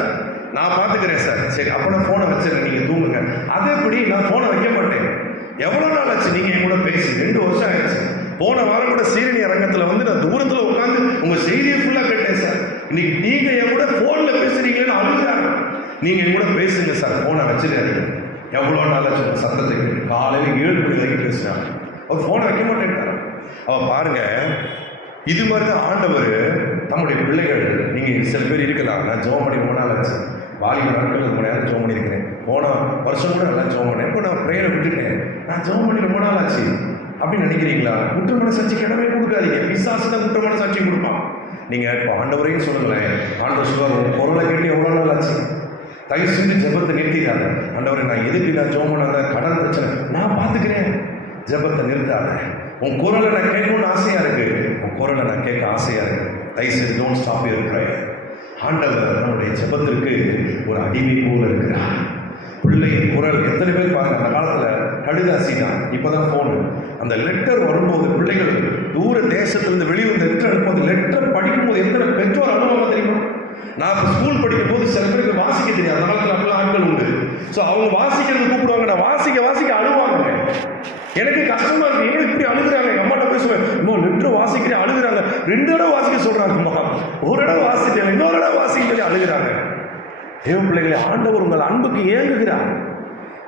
நான் பார்த்துக்கிறேன் சார். சரி அப்போ நான் ஃபோனை வச்சிருக்கேன், நீங்கள் தூங்குங்க. அதே எப்படி நான் ஃபோனை வைக்க மாட்டேன். எவ்வளோ நாள் ஆச்சு நீங்கள் என் கூட பேசி? 2 வருஷம் ஆயிடுச்சு. போன வாரம் கூட சீரணி அரங்கத்தில் வந்து நான் தூரத்தில் உட்காந்து உங்கள் செய்தியை ஃபுல்லாக கேட்டேன் சார். இன்னைக்கு நீங்கள் என் கூட ஃபோனில் பேசுறீங்களேன்னு அழுகிறாங்க. நீங்கள் என் கூட பேசுங்க சார், ஃபோனை வச்சிருக்காரு. எவ்வளோ நாள் ஆச்சு சத்தத்தை காலையில் 7 மணி வரைக்கும் பேசுகிறாங்க. அவர் ஃபோனை வைக்க மாட்டேன்ட்டார். அவன் பாருங்க, இது மாதிரி தான் ஆண்டவர் நம்முடைய பிள்ளைகள். நீங்கள் சில பேர் இருக்கலாம், நான் ஜெபம் பண்ணி ரொம்ப நாள் ஆச்சு, வாலிப நாட்கள் ரொம்ப நேரம் ஜெபம் பண்ணியிருக்கிறேன், போன வருஷம் கூட நல்லா ஜெபம் பண்ணேன், இப்போ நான் ப்ரேயரை விட்டுட்டேன், நான் ஜெபம் பண்ணி ரொம்ப நாள் ஆச்சு அப்படின்னு நினைக்கிறீங்களா? குற்றமான சாட்சிக்கு இடமே கொடுக்காதீங்க. பிசாசு தான் குற்றமான சாட்சி கொடுப்பான். நீங்கள் இப்போ ஆண்டவரையும் சொல்லுங்களேன், ஆண்டவர் சொல்லுவார், உங்கள் குரலை கேட்டு எவ்வளோ நாள் ஆச்சு, தயவு செஞ்சு ஜெபத்தை நிறுத்திக்காத. ஆண்டவரை நான் எதுக்கு நான் ஜெபம் பண்ணாத, கடன் பிரச்சனை நான் பார்த்துக்கிறேன், ஜெபத்தை நிறுத்தாத. உன் குரலை நான் கேட்கணும்னு ஆசையா இருக்கு, உன் குரலை நான் கேட்க ஆசையா இருக்கு, தயவுசெய்து டோன்ட் ஸ்டாப் யுவர் பிரேயர். ஆண்டவர் நம்முடைய ஜெபத்திற்கு ஒரு அடிமை போல இருக்கிறார். பிள்ளையின் குரல் எத்தனை பேர் பாருங்க, அந்த காலத்துல கடிதாசி தான், இப்பதான் போன். அந்த லெட்டர் வரும்போது பிள்ளைகள் தூர தேசத்திலிருந்து வெளியூர் லெட்டர் அனுப்பும்போது, லெட்டர் படிக்கும்போது எத்தனை பெற்றோர் அனுபவம் தெரியுமா? நான் இப்போ ஸ்கூல் படிக்கும் போது சில பேருக்கு வாசிக்க தெரியாது, அந்த காலத்தில் அப்படிலாம் ஆட்கள் உண்டு. ஸோ அவங்க வாசிக்கிறது கூப்பிடுவாங்க, நான் வாசிக்க அழுவாங்க. எனக்கு கஷ்டமா இருக்கு, ஏன் இப்படி அழுகுறாங்க? எங்கள் அம்மாட்ட பேசுவேன், இன்னும் லெட்டர் வாசிக்கிறேன் அழுகுறாங்க, 2 தடவை வாசிக்க சொல்றாங்கம்மா, ஒரு தடவை வாசிக்கிறேன், இன்னொரு தடவை வாசிக்க சொல்லி அழுகுறாங்க. தேவ பிள்ளைகளை, ஆண்டவர் உங்கள் அன்புக்கு ஏங்குகிறார்.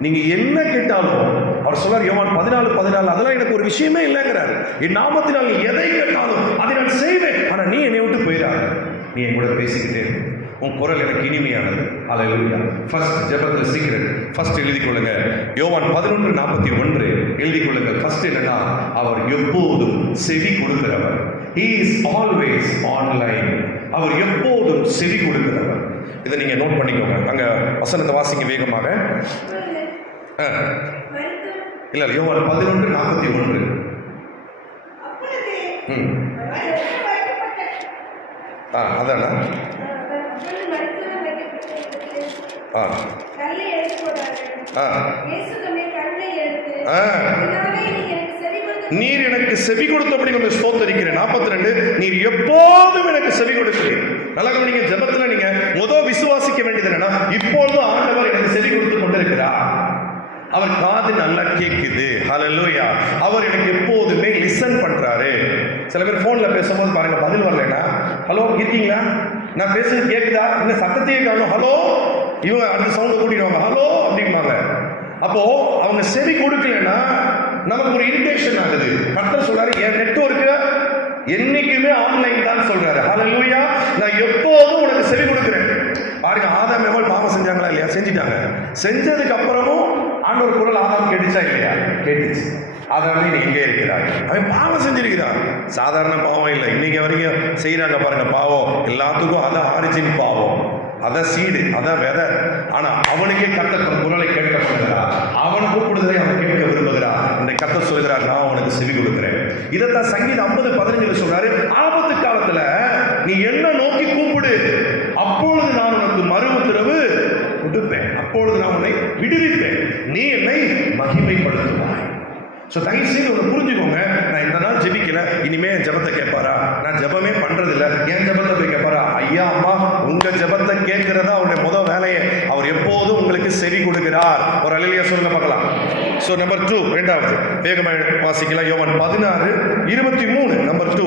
நீங்க என்ன கேட்டாலும் அவர் சொல்றார், யோவான் 14:14, அதெல்லாம் எனக்கு ஒரு விஷயமே இல்லைங்கிறார். என் நாமத்தினால் நீ எதை கேட்டாலும் அதை நான் செய்வேன், ஆனா நீ என்னை விட்டு போயிடாத, நீ என் கூட பேசிக்கிட்டே, உன் குரல் எனக்கு இனிமையானது. அல்லேலூயா. ஃபர்ஸ்ட் ஜெபத்தில் சீக்கிரம் ஃபர்ஸ்ட் எழுதி கொள்ளுங்க. யோவான் 11:41 எழுதி கொள்ளுங்க. ஃபர்ஸ்ட் என்னன்னா, அவர் எப்போதும் செவி கொடுக்கிறவர். He is always online. அவர் எப்போதும் செவி கொடுக்கிறவர். இதை நீங்க நோட் பண்ணிக்கோங்க. அங்க வசனத்தை வாசிங்க வேகமாக. இல்ல, யோவான் 11:41. அதானா? நீர் எனக்கு செவி கொடுத்தபடி உங்களை ஸ்தோத்திரிக்கிறேன். 42, நீர் எப்போதும் எனக்கு செவி கொடுக்கிறீர். நல்லா நீங்க ஜெபத்துல நீங்க முதல் விசுவாசிக்க வேண்டியது என்னன்னா, இப்பொழுது ஆண்டவர் எனக்கு செவி கொடுத்து கொண்டிருக்கிறார், அவர் காது நல்லா கேட்குது. ஹல்லேலூயா. அவர் எனக்கு எப்போதுமே லிசன் பண்றாரு. சில பேர் போன்ல பேசும்போது பாருங்க, பதில் வரலன்னா, ஹலோ இருக்கீங்களா, நான் பேசுறது கேட்குதா, இந்த சத்தத்தையே காணும், ஹலோ, இவங்க அடுத்த சவுண்டை கூட்டிடுவாங்க, ஹலோ அப்படிம்பாங்க. அப்போ அவங்க செவி கொடுக்கலன்னா நமக்கு ஒரு இரிட்டேஷன் ஆகுது. கர்த்தர் சொல்றாரு, என் நெட்வொர்க்கு என்னைக்குமே ஆன்லைன் தான் சொல்றாரு. ஹல்லேலூயா. நான் எப்போதும் உனக்கு செவி கொடுக்கிறேன். பாருங்க, ஆதாம் எவ்வளவு பாவம் செஞ்சாங்களா இல்லையா? செஞ்சுட்டாங்க. செஞ்சதுக்கு அப்புறமும் ஆண்டவர் குரல் ஆதாம் கேட்டுச்சா இல்லையா? கேட்டுச்சு. அதனால இன்னைக்கு இங்கே இருக்கிறார். அவன் பாவம் செஞ்சிருக்கிறான். சாதாரண பாவம் இல்லை, இன்னைக்கு வரைக்கும் செய்யறாங்க பாருங்க பாவம். எல்லாத்துக்கும் அதான் ஆரிஜின் பாவம், அதான் சீடு, அதான் விதை. ஆனா அவனுக்கே கர்த்தர் குரலை கேட்கப்படுகிறார். அவன் கூப்பிடுவதை அவன் கேட்க விரும்புகிறார். இந்த கர்த்தர் சொல்கிறார், நான் அவனுக்கு செவி கொடுக்கிறேன். இதைத்தான் சங்கீதம் 50:15 சொல்றாரு, ஆபத்து காலத்துல நீ என்ன நோக்கி கூப்பிடு, அப்பொழுது நான் உனக்கு மறு உத்தரவு கொடுப்பேன், அப்பொழுது நான் உன்னை விடுவிப்பேன், நீ என்னை மகிமைப்படுத்துவாய். ஸோ தயவு செய்து ஒன்று புரிஞ்சுக்கோங்க. நான் இந்த நாள் ஜெபிக்கல, இனிமே என் ஜெபத்தை கேட்பாரா? நான் ஜெபமே பண்றதில்ல, என் ஜெபத்தை போய் கேட்பாரா? ஐயா அம்மா, உங்க ஜெபத்தை கேட்கிறதா அவருடைய முதல் வேலையை. அவர் எப்போதும் உங்களுக்கு செவி கொடுக்கிறார். ஒரு அல்லேலூயா சொல்லுங்க பார்க்கலாம். ஸோ நம்பர் 2, இரண்டாவது வேகமாக வாசிக்கலாம். யோவான் 16:23. நம்பர் 2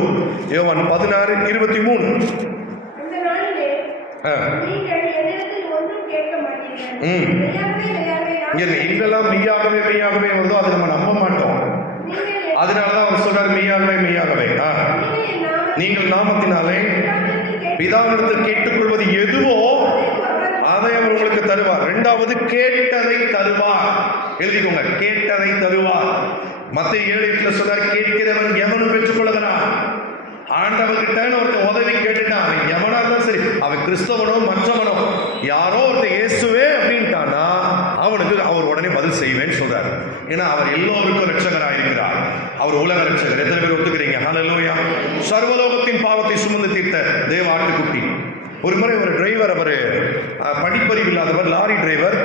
யோவான் 16:23. எங்கெல்லாம் மெய்யாகவே மெய்யாகவே வருதோ அதை நம்ம நம்ப மாட்டோம். அதனாலதான் அவர் சொல்றாரு, மெய்யாகவே மெய்யாகவே நீங்கள் நாமத்தினாலே பிதாவிடத்தில் கேட்டுக்கொள்வது எதுவோ அதை அவர் உங்களுக்கு தருவார். இரண்டாவது, கேட்டதை தருவார். எழுதிக்கோங்க, கேட்டதை தருவார். மத்தேயு 7:8 சொல்றாரு, கேட்கிறவன் எவனும் பெற்றுக் கொள்கிறான். ஆண்டவர்கிட்ட ஒருத்தன் உதவி கேட்டுட்டான், அவன் எவனா இருந்தாலும் சரி, அவன் கிறிஸ்தவனோ மற்றவனோ, யாரோ ஒருத்தன் இயேசுவே அப்படின்ட்டானா அவனுக்கு அவர் உடனே பதில் செய்வேன்னு சொல்றாரு. ஏன்னா அவர் எல்லோருக்கும் ரட்சகராக இருக்கிறார். அவர் உலக ரட்சகர். எத்தனை பேர் ஒத்துக்கிறீங்க? ஹல்லேலூயா. சர்வலோகத்தின் பாவத்தை சுமந்து தீர்த்த தேவ ஆட்டுக்குட்டி. ஒரு முறை ஒரு டிரைவர், அவர் படிப்பறிவு இல்லாதவர், லாரி டிரைவர்.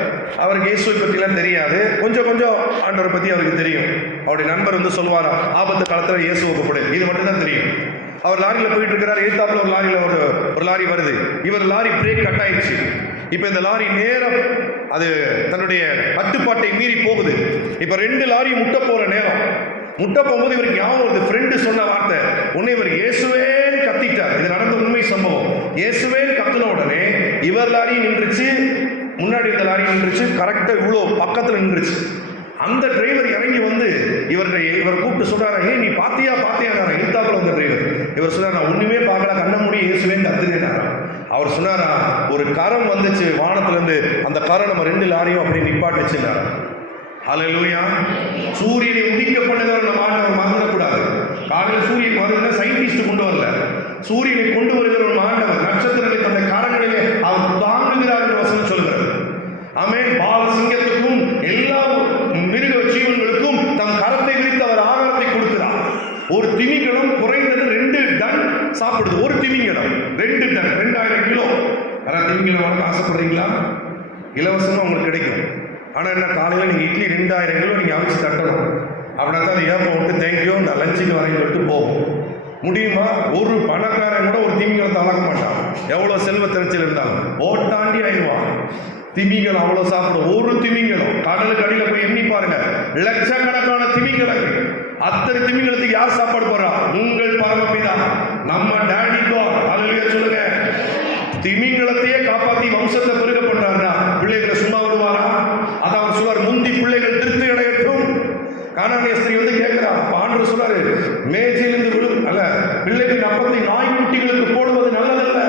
அவருக்கு இயேசுவை பற்றிலாம் தெரியாது. கொஞ்சம் கொஞ்சம் ஆண்டவரை பற்றி அவருக்கு தெரியும். அவருடைய நண்பர் வந்து சொல்வாரா, ஆபத்து காலத்தில் இயேசுவை கூப்பிடு, இது மட்டும் தான் தெரியும். அவர் லாரியில் போயிட்டு இருக்கிறார். எதிர்த்தாப்புல ஒரு லாரியில் ஒரு லாரி வருது. இவர் லாரி பிரேக் கட் ஆயிடுச்சு. இப்போ இந்த லாரி நேரம் அது தன்னுடைய கட்டுப்பாட்டை மீறி போகுது. இப்போ 2 லாரி முட்ட போற நேரம். முட்ட போகும்போது இவருக்கு ஞாபகம் வருது, ஃப்ரெண்டு சொன்ன வார்த்தை. உடனே இவர் இயேசுவேன்னு கத்திட்டார். இது நடந்த உண்மை சம்பவம். இயேசுவேன்னு கத்தின உடனே இவர் லாரி நின்றுச்சு, முன்னாடி இந்த லாரி நின்றுச்சு, கரெக்டாக இவ்வளோ பக்கத்தில் நின்றுச்சு. அந்த டிரைவர் இறங்கி வந்து இவர் கூப்பிட்டு சொல்றாரு, ஏன் நீ பாத்தியா எழுத்தாப்புல வந்த டிரைவர். இவர் சொன்னார், நான் ஒண்ணுமே பார்க்கல, கண்ண மூடி இயேசுவேன்னு கத்துக்கிட்டாரா. அவர் சொன்னாரா, ஒரு கரம் வந்துச்சு வானத்துல இருந்து, அந்த கரம் நம்ம 2 லாரியும் அப்படி நிப்பாட்டுச்சுன்னாரா. ஹல்லேலூயா. சூரியனை உதிக்க பண்ணதவர் நம்ம ஆண்டவர் மறந்துடக்கூடாது. காலையில் சூரியன் வருகிற சயின்டிஸ்ட் கொண்டு வரல, சூரியனை கொண்டு வருகிற ஒரு ஆண்டவர் நட்சத்திரங்களை தந்த கரங்களிலே அவர் தாங்குகிறார் என்று வசனம் சொல்கிறது. ஆமென். பால சிங்கத்துக்கும் எல்லா மிருக ஜீவன்களுக்கும் தம் கரத்தை விரித்து அவர் ஆகாரத்தை கொடுக்கிறார். ஒரு திமிங்கலம் குறைந்தது 2 டன் சாப்பிடுது. ஒரு திமிங்கலம் 2 டன், 2000 கிலோ. யாராவது திமிங்கலம் வளர்க்க ஆசைப்படுறீங்களா? இலவசமாக உங்களுக்கு கிடைக்கும். ஆனால் என்ன, காலையில் நீங்கள் இட்லி 2000 கிலோ நீங்கள் அவிச்சு தட்டணும். அப்படின்னா தான் அது ஏப்பம் விட்டு தேங்க்யூ நான் லஞ்சுக்கு வரேன்னு சொல்லிட்டு போகும். முடியுமா? ஒரு பணக்காரன் கூட ஒரு திமிங்கலத்தை வளர்க்க மாட்டான், எவ்வளோ செல்வ திரைச்சல் இருந்தாலும். ஓட்டாண்டி ஆயிடுவான். திமிங்கலம் அவ்வளோ சாப்பிடும். ஒரு திமிங்கலம் கடலுக்கு அடியில் போய் எண்ணி பாருங்க, லட்சக்கணக்கான திமிங்கலங்கள். அத்தனை திமிங்கலத்துக்கு யார் சாப்பாடு போடுறா? உங்கள் பரமபிதா, நம்ம டாடி காட். ஹல்லேலூயா சொல்லுங்க. திமிங்கலத்தையே காப்பாற்றி வம்சத்தை பெருக பண்றாருன்னா பிள்ளைகளை சும்மா விடுவாரா? அதான் அவர் சொல்றார், முந்தி பிள்ளைகள் திருப்தி அடையட்டும். கானானிய ஸ்திரீ வந்து கேட்கிறா. ஆண்டவர் சொல்றாரு, மேஜையிலிருந்து விழும் அல்ல, பிள்ளைகளின் அப்பத்தை நாய்க்குட்டிகளுக்கு போடுவது நல்லதல்ல.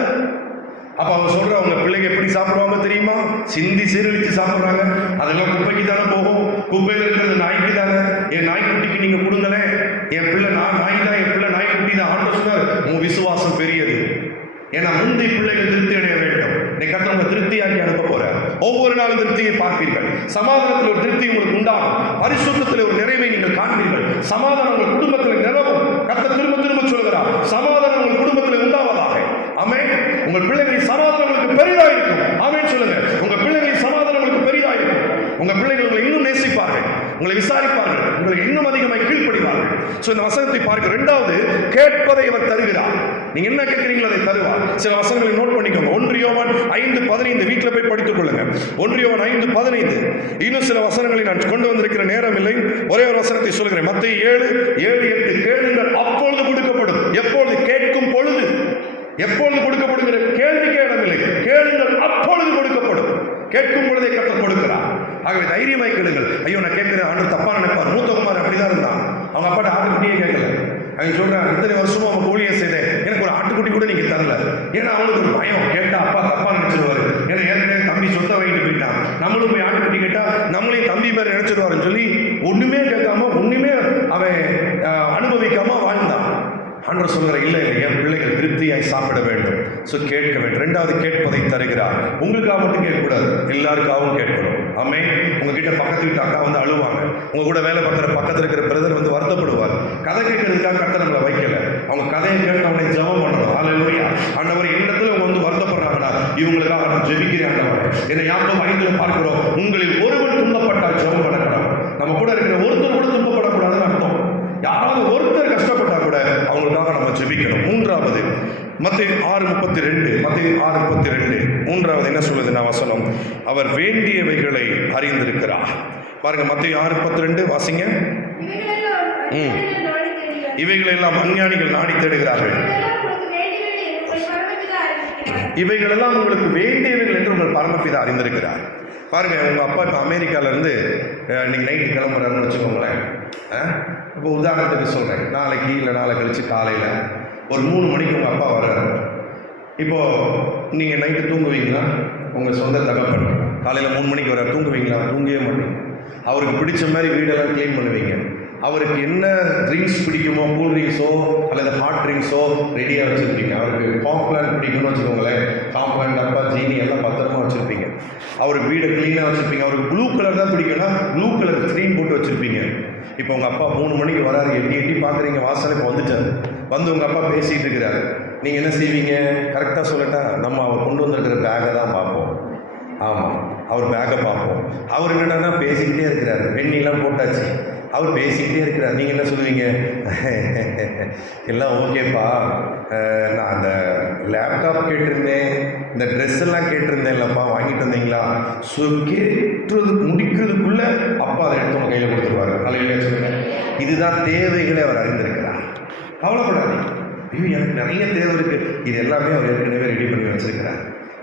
அப்ப அவங்க சொல்ற, அவங்க பிள்ளைங்க எப்படி சாப்பிடுவாங்க தெரியுமா? சிந்தி சீரழிச்சு சாப்பிடுறாங்க. அதெல்லாம் குப்பைக்கு தானே போகும். குப்பையில் இருக்கிறது நாய்க்கு தானே. என் நாய்க்குட்டிக்கு நீங்க கொடுங்களேன். என் பிள்ளை நாய் தான், என் பிள்ளை நாய்க்குட்டி தான். ஆண்டவர் சொன்னார், உன் விசுவாசம் பெரியது. ஏன்னா முந்தி பிள்ளைகள் திருப்தி அடைய வேண்டும். நீ கர்த்தர் திருப்தியாக்கி அனுப்ப போற. ஒவ்வொரு நாளும் திருப்தியை பார்ப்பீர்கள். சமாதானத்தில் ஒரு திருப்தி உங்களுக்கு உண்டாகும். பரிசுத்தத்தில் ஒரு நிறைவை நீங்கள் காண்பீர்கள். சமாதானம் உங்கள் குடும்பத்தில் நிலவும். கர்த்தர் திரும்ப திரும்ப சொல்கிறார், சமாதானம் உங்கள் குடும்பத்தில் உண்டாவதாக. ஆமென். உங்கள் பிள்ளைகளின் சமாதானம் உங்களுக்கு பெரிதாக இருக்கும். ஆமென் சொல்லுங்க. உங்க பிள்ளைகளின் சமாதானம் உங்களுக்கு பெரிதாக இருக்கும். உங்க பிள்ளைகள் உங்களை இன்னும் நேசிப்பார்கள், உங்களை விசாரிப்பார்கள், உங்களை இன்னும் அதிகமாக கீழ்ப்படிவார்கள். சோ இந்த வசனத்தை பார்க்க, இரண்டாவது, கேட்பதை அவர் தருகிறார். நீங்க என்ன கேட்கிறீங்களோ அதை தருவார். சில வசனங்களை நோட் பண்ணிக்கோங்க. 1 யோவான் 5:15 வீட்டில் போய் படித்துக் கொள்ளுங்க. 1 யோவான் 5:15. இன்னும் சில வசனங்களை நான் கொண்டு வந்திருக்கிற நேரம் இல்லை, ஒரே ஒரு வசனத்தை சொல்கிறேன். மத்தேயு 7:7-8. கேளுங்கள் அப்பொழுது கொடுக்கப்படும். எப்பொழுது? கேட்கும் பொழுது. எப்பொழுது கொடுக்கப்படுகிற கேள்விக்கே இடமில்லை. கேளுங்கள் அப்பொழுது கொடுக்கப்படும். கேட்கும் பொழுதே கர்த்தர் கொடுக்கிறார். ஆகவே தைரியமாய் கேளுங்கள். ஐயோ நான் கேட்கிறேன், ஆண்டு தப்பா நினைப்பார். மூத்தகுமார் அப்படிதான் இருந்தான். அவங்க அப்பாட்ட ஆட்டுக்குட்டியே கேட்கல. அவன் சொல்றான், இத்தனை வருஷமும் அவன் ஊழியம் செய்தேன், எனக்கு ஒரு ஆட்டுக்குட்டி கூட நீங்க தரல. ஏன்னா அவனுக்கு ஒரு பயம், கேட்டா அப்பா தப்பா நினைச்சிருவாரு. ஏன்னா ஏற்கனவே தம்பி சொத்தை வாங்கிட்டு போயிட்டான், நம்மளும் போய் ஆட்டுக்குட்டி கேட்டா நம்மளையும் தம்பி மாதிரி நினைச்சிருவாருன்னு சொல்லி ஒண்ணுமே கேட்காம ஒண்ணுமே அவன் அனுபவிக்காம வாழ்ந்தான். ஆண்டவர் சொல்கிற, இல்லை என் பிள்ளைகள் திருப்தியாய் சாப்பிட வேண்டும், ஸோ கேட்க வேண்டும். ரெண்டாவது, கேட்பதை தருகிறார். உங்களுக்காக மட்டும் கேட்கக்கூடாது, எல்லாருக்காகவும் கேட்கணும். ஆமே. உங்ககிட்ட பக்கத்து வீட்டு அக்கா வந்து அழுவாங்க, உங்க கூட வேலை பார்க்குற பக்கத்தில் இருக்கிற பிரதர் வந்து வருத்தப்படுவார். கதை கேட்கறதுக்காக கர்த்தர் நம்மளை வைக்கல, அவங்க கதையை கேட்டு அவனை ஜெபம் பண்ணணும். ஹல்லேலூயா. ஆண்டவர் இடத்துல அவங்க வந்து வருத்தப்படுறாங்களா, இவங்களுக்காக நான் ஜெபிக்கிறேன் ஆண்டவரே. என்னை யாக்கோபு 5 பார்க்கிறோம், உங்களில் ஒருவன் துன்பப்பட்டால் ஜெபம் பண்ண கடவுள். நம்ம கூட இருக்கிற ஒருத்தர் கூட துன்பப்படக்கூடாதுன்னு அர்த்தம். யாராவது ஒருத்தர் கஷ்டப்பட்டா கூட அவங்களுக்காக நம்ம ஜெபிக்கணும். மூன்றாவது, மத்தேயு 6:32 மூன்றாவது என்ன சொல்லுது நான் வசனம், அவர் வேண்டியவைகளை அறிந்திருக்கிறார். பாருங்க, மத்தேயு 6:32 வாசிங்க. இவைகளெல்லாம் அஞ்ஞானிகள் நாடி தேடுகிறார்கள், இவைகளெல்லாம் உங்களுக்கு வேண்டியவைகள் என்று உங்கள் பரமபிதா அறிந்திருக்கிறார். பாருங்க, உங்க அப்பா இப்போ அமெரிக்கால இருந்து இன்னைக்கு நைட்டு கிளம்புறாருன்னு வச்சுக்கோங்களேன். இப்போ உதாரணத்துக்கு சொல்றேன், நாளைக்கு இல்லை நாளை கழிச்சு காலையில் ஒரு 3 மணிக்கு உங்க அப்பா வர்றாரு. இப்போ நீங்க நைட்டு தூங்குவீங்களா? உங்க சொந்த தகப்பன் காலையில் 3 மணிக்கு வர்றாரு, தூங்குவீங்களா? தூங்கவே மாட்டீங்க. அவருக்கு பிடிச்ச மாதிரி வீடெல்லாம் கிளீன் பண்ணுவீங்க. அவருக்கு என்ன ட்ரிங்க்ஸ் பிடிக்குமோ, கூல் ட்ரிங்க்ஸோ அல்லது ஹாட் ட்ரிங்க்ஸோ ரெடியாக வச்சுருப்பீங்க. அவருக்கு காம்ப்ளான் பிடிக்கும்னு வச்சுக்கோங்களேன், காம்ப்ளான் டப்பா ஜீனி எல்லாம் பத்திரமா வச்சுருப்பீங்க. அவருக்கு வீடை க்ளீனாக வச்சுருப்பீங்க. அவருக்கு ப்ளூ கலர் தான் பிடிக்கும்னா ப்ளூ கலர் ஸ்க்ரீன் போட்டு வச்சுருப்பீங்க. இப்போ உங்கள் அப்பா 3 மணிக்கு வராரு, எட்டி பார்க்குறீங்க, வாசலை இப்போ வந்துட்டார். வந்து உங்கள் அப்பா பேசிகிட்டு இருக்கிறாரு. நீங்கள் என்ன செய்வீங்க? கரெக்டாக சொல்லட்டா, நம்ம அவர் கொண்டு வந்திருக்கிற பேக்கை தான் பார்ப்போம். ஆமாம், அவர் பேக்கை பார்ப்போம். அவர் என்னடான்னா பேசிக்கிட்டே இருக்கிறாரு, வெண்ணிலாம் போட்டாச்சு, அவர் பேசிக்கிட்டே இருக்கிறார். நீங்கள் என்ன சொல்லுவீங்க? எல்லாம் ஓகேப்பா, நான் அந்த லேப்டாப் கேட்டிருந்தேன், இந்த ட்ரெஸ் எல்லாம் கேட்டிருந்தேன், இல்லைப்பா வாங்கிட்டு வந்தீங்களா? ஸோ கேட்டுறது முடிக்கிறதுக்குள்ள அப்பா அதை எடுத்து உங்கள் கையில் கொடுத்துருவாரு. நல்லா சொல்லுங்க. இதுதான் தேவைகளை அவர் அறிந்திருக்கிறார். கவலைப்படாதீங்க. ஐயோ எனக்கு நிறைய தேவை இருக்கு, இது எல்லாமே அவர் ஏற்கனவே ரெடி பண்ணி வச்சிருக்கிறார்,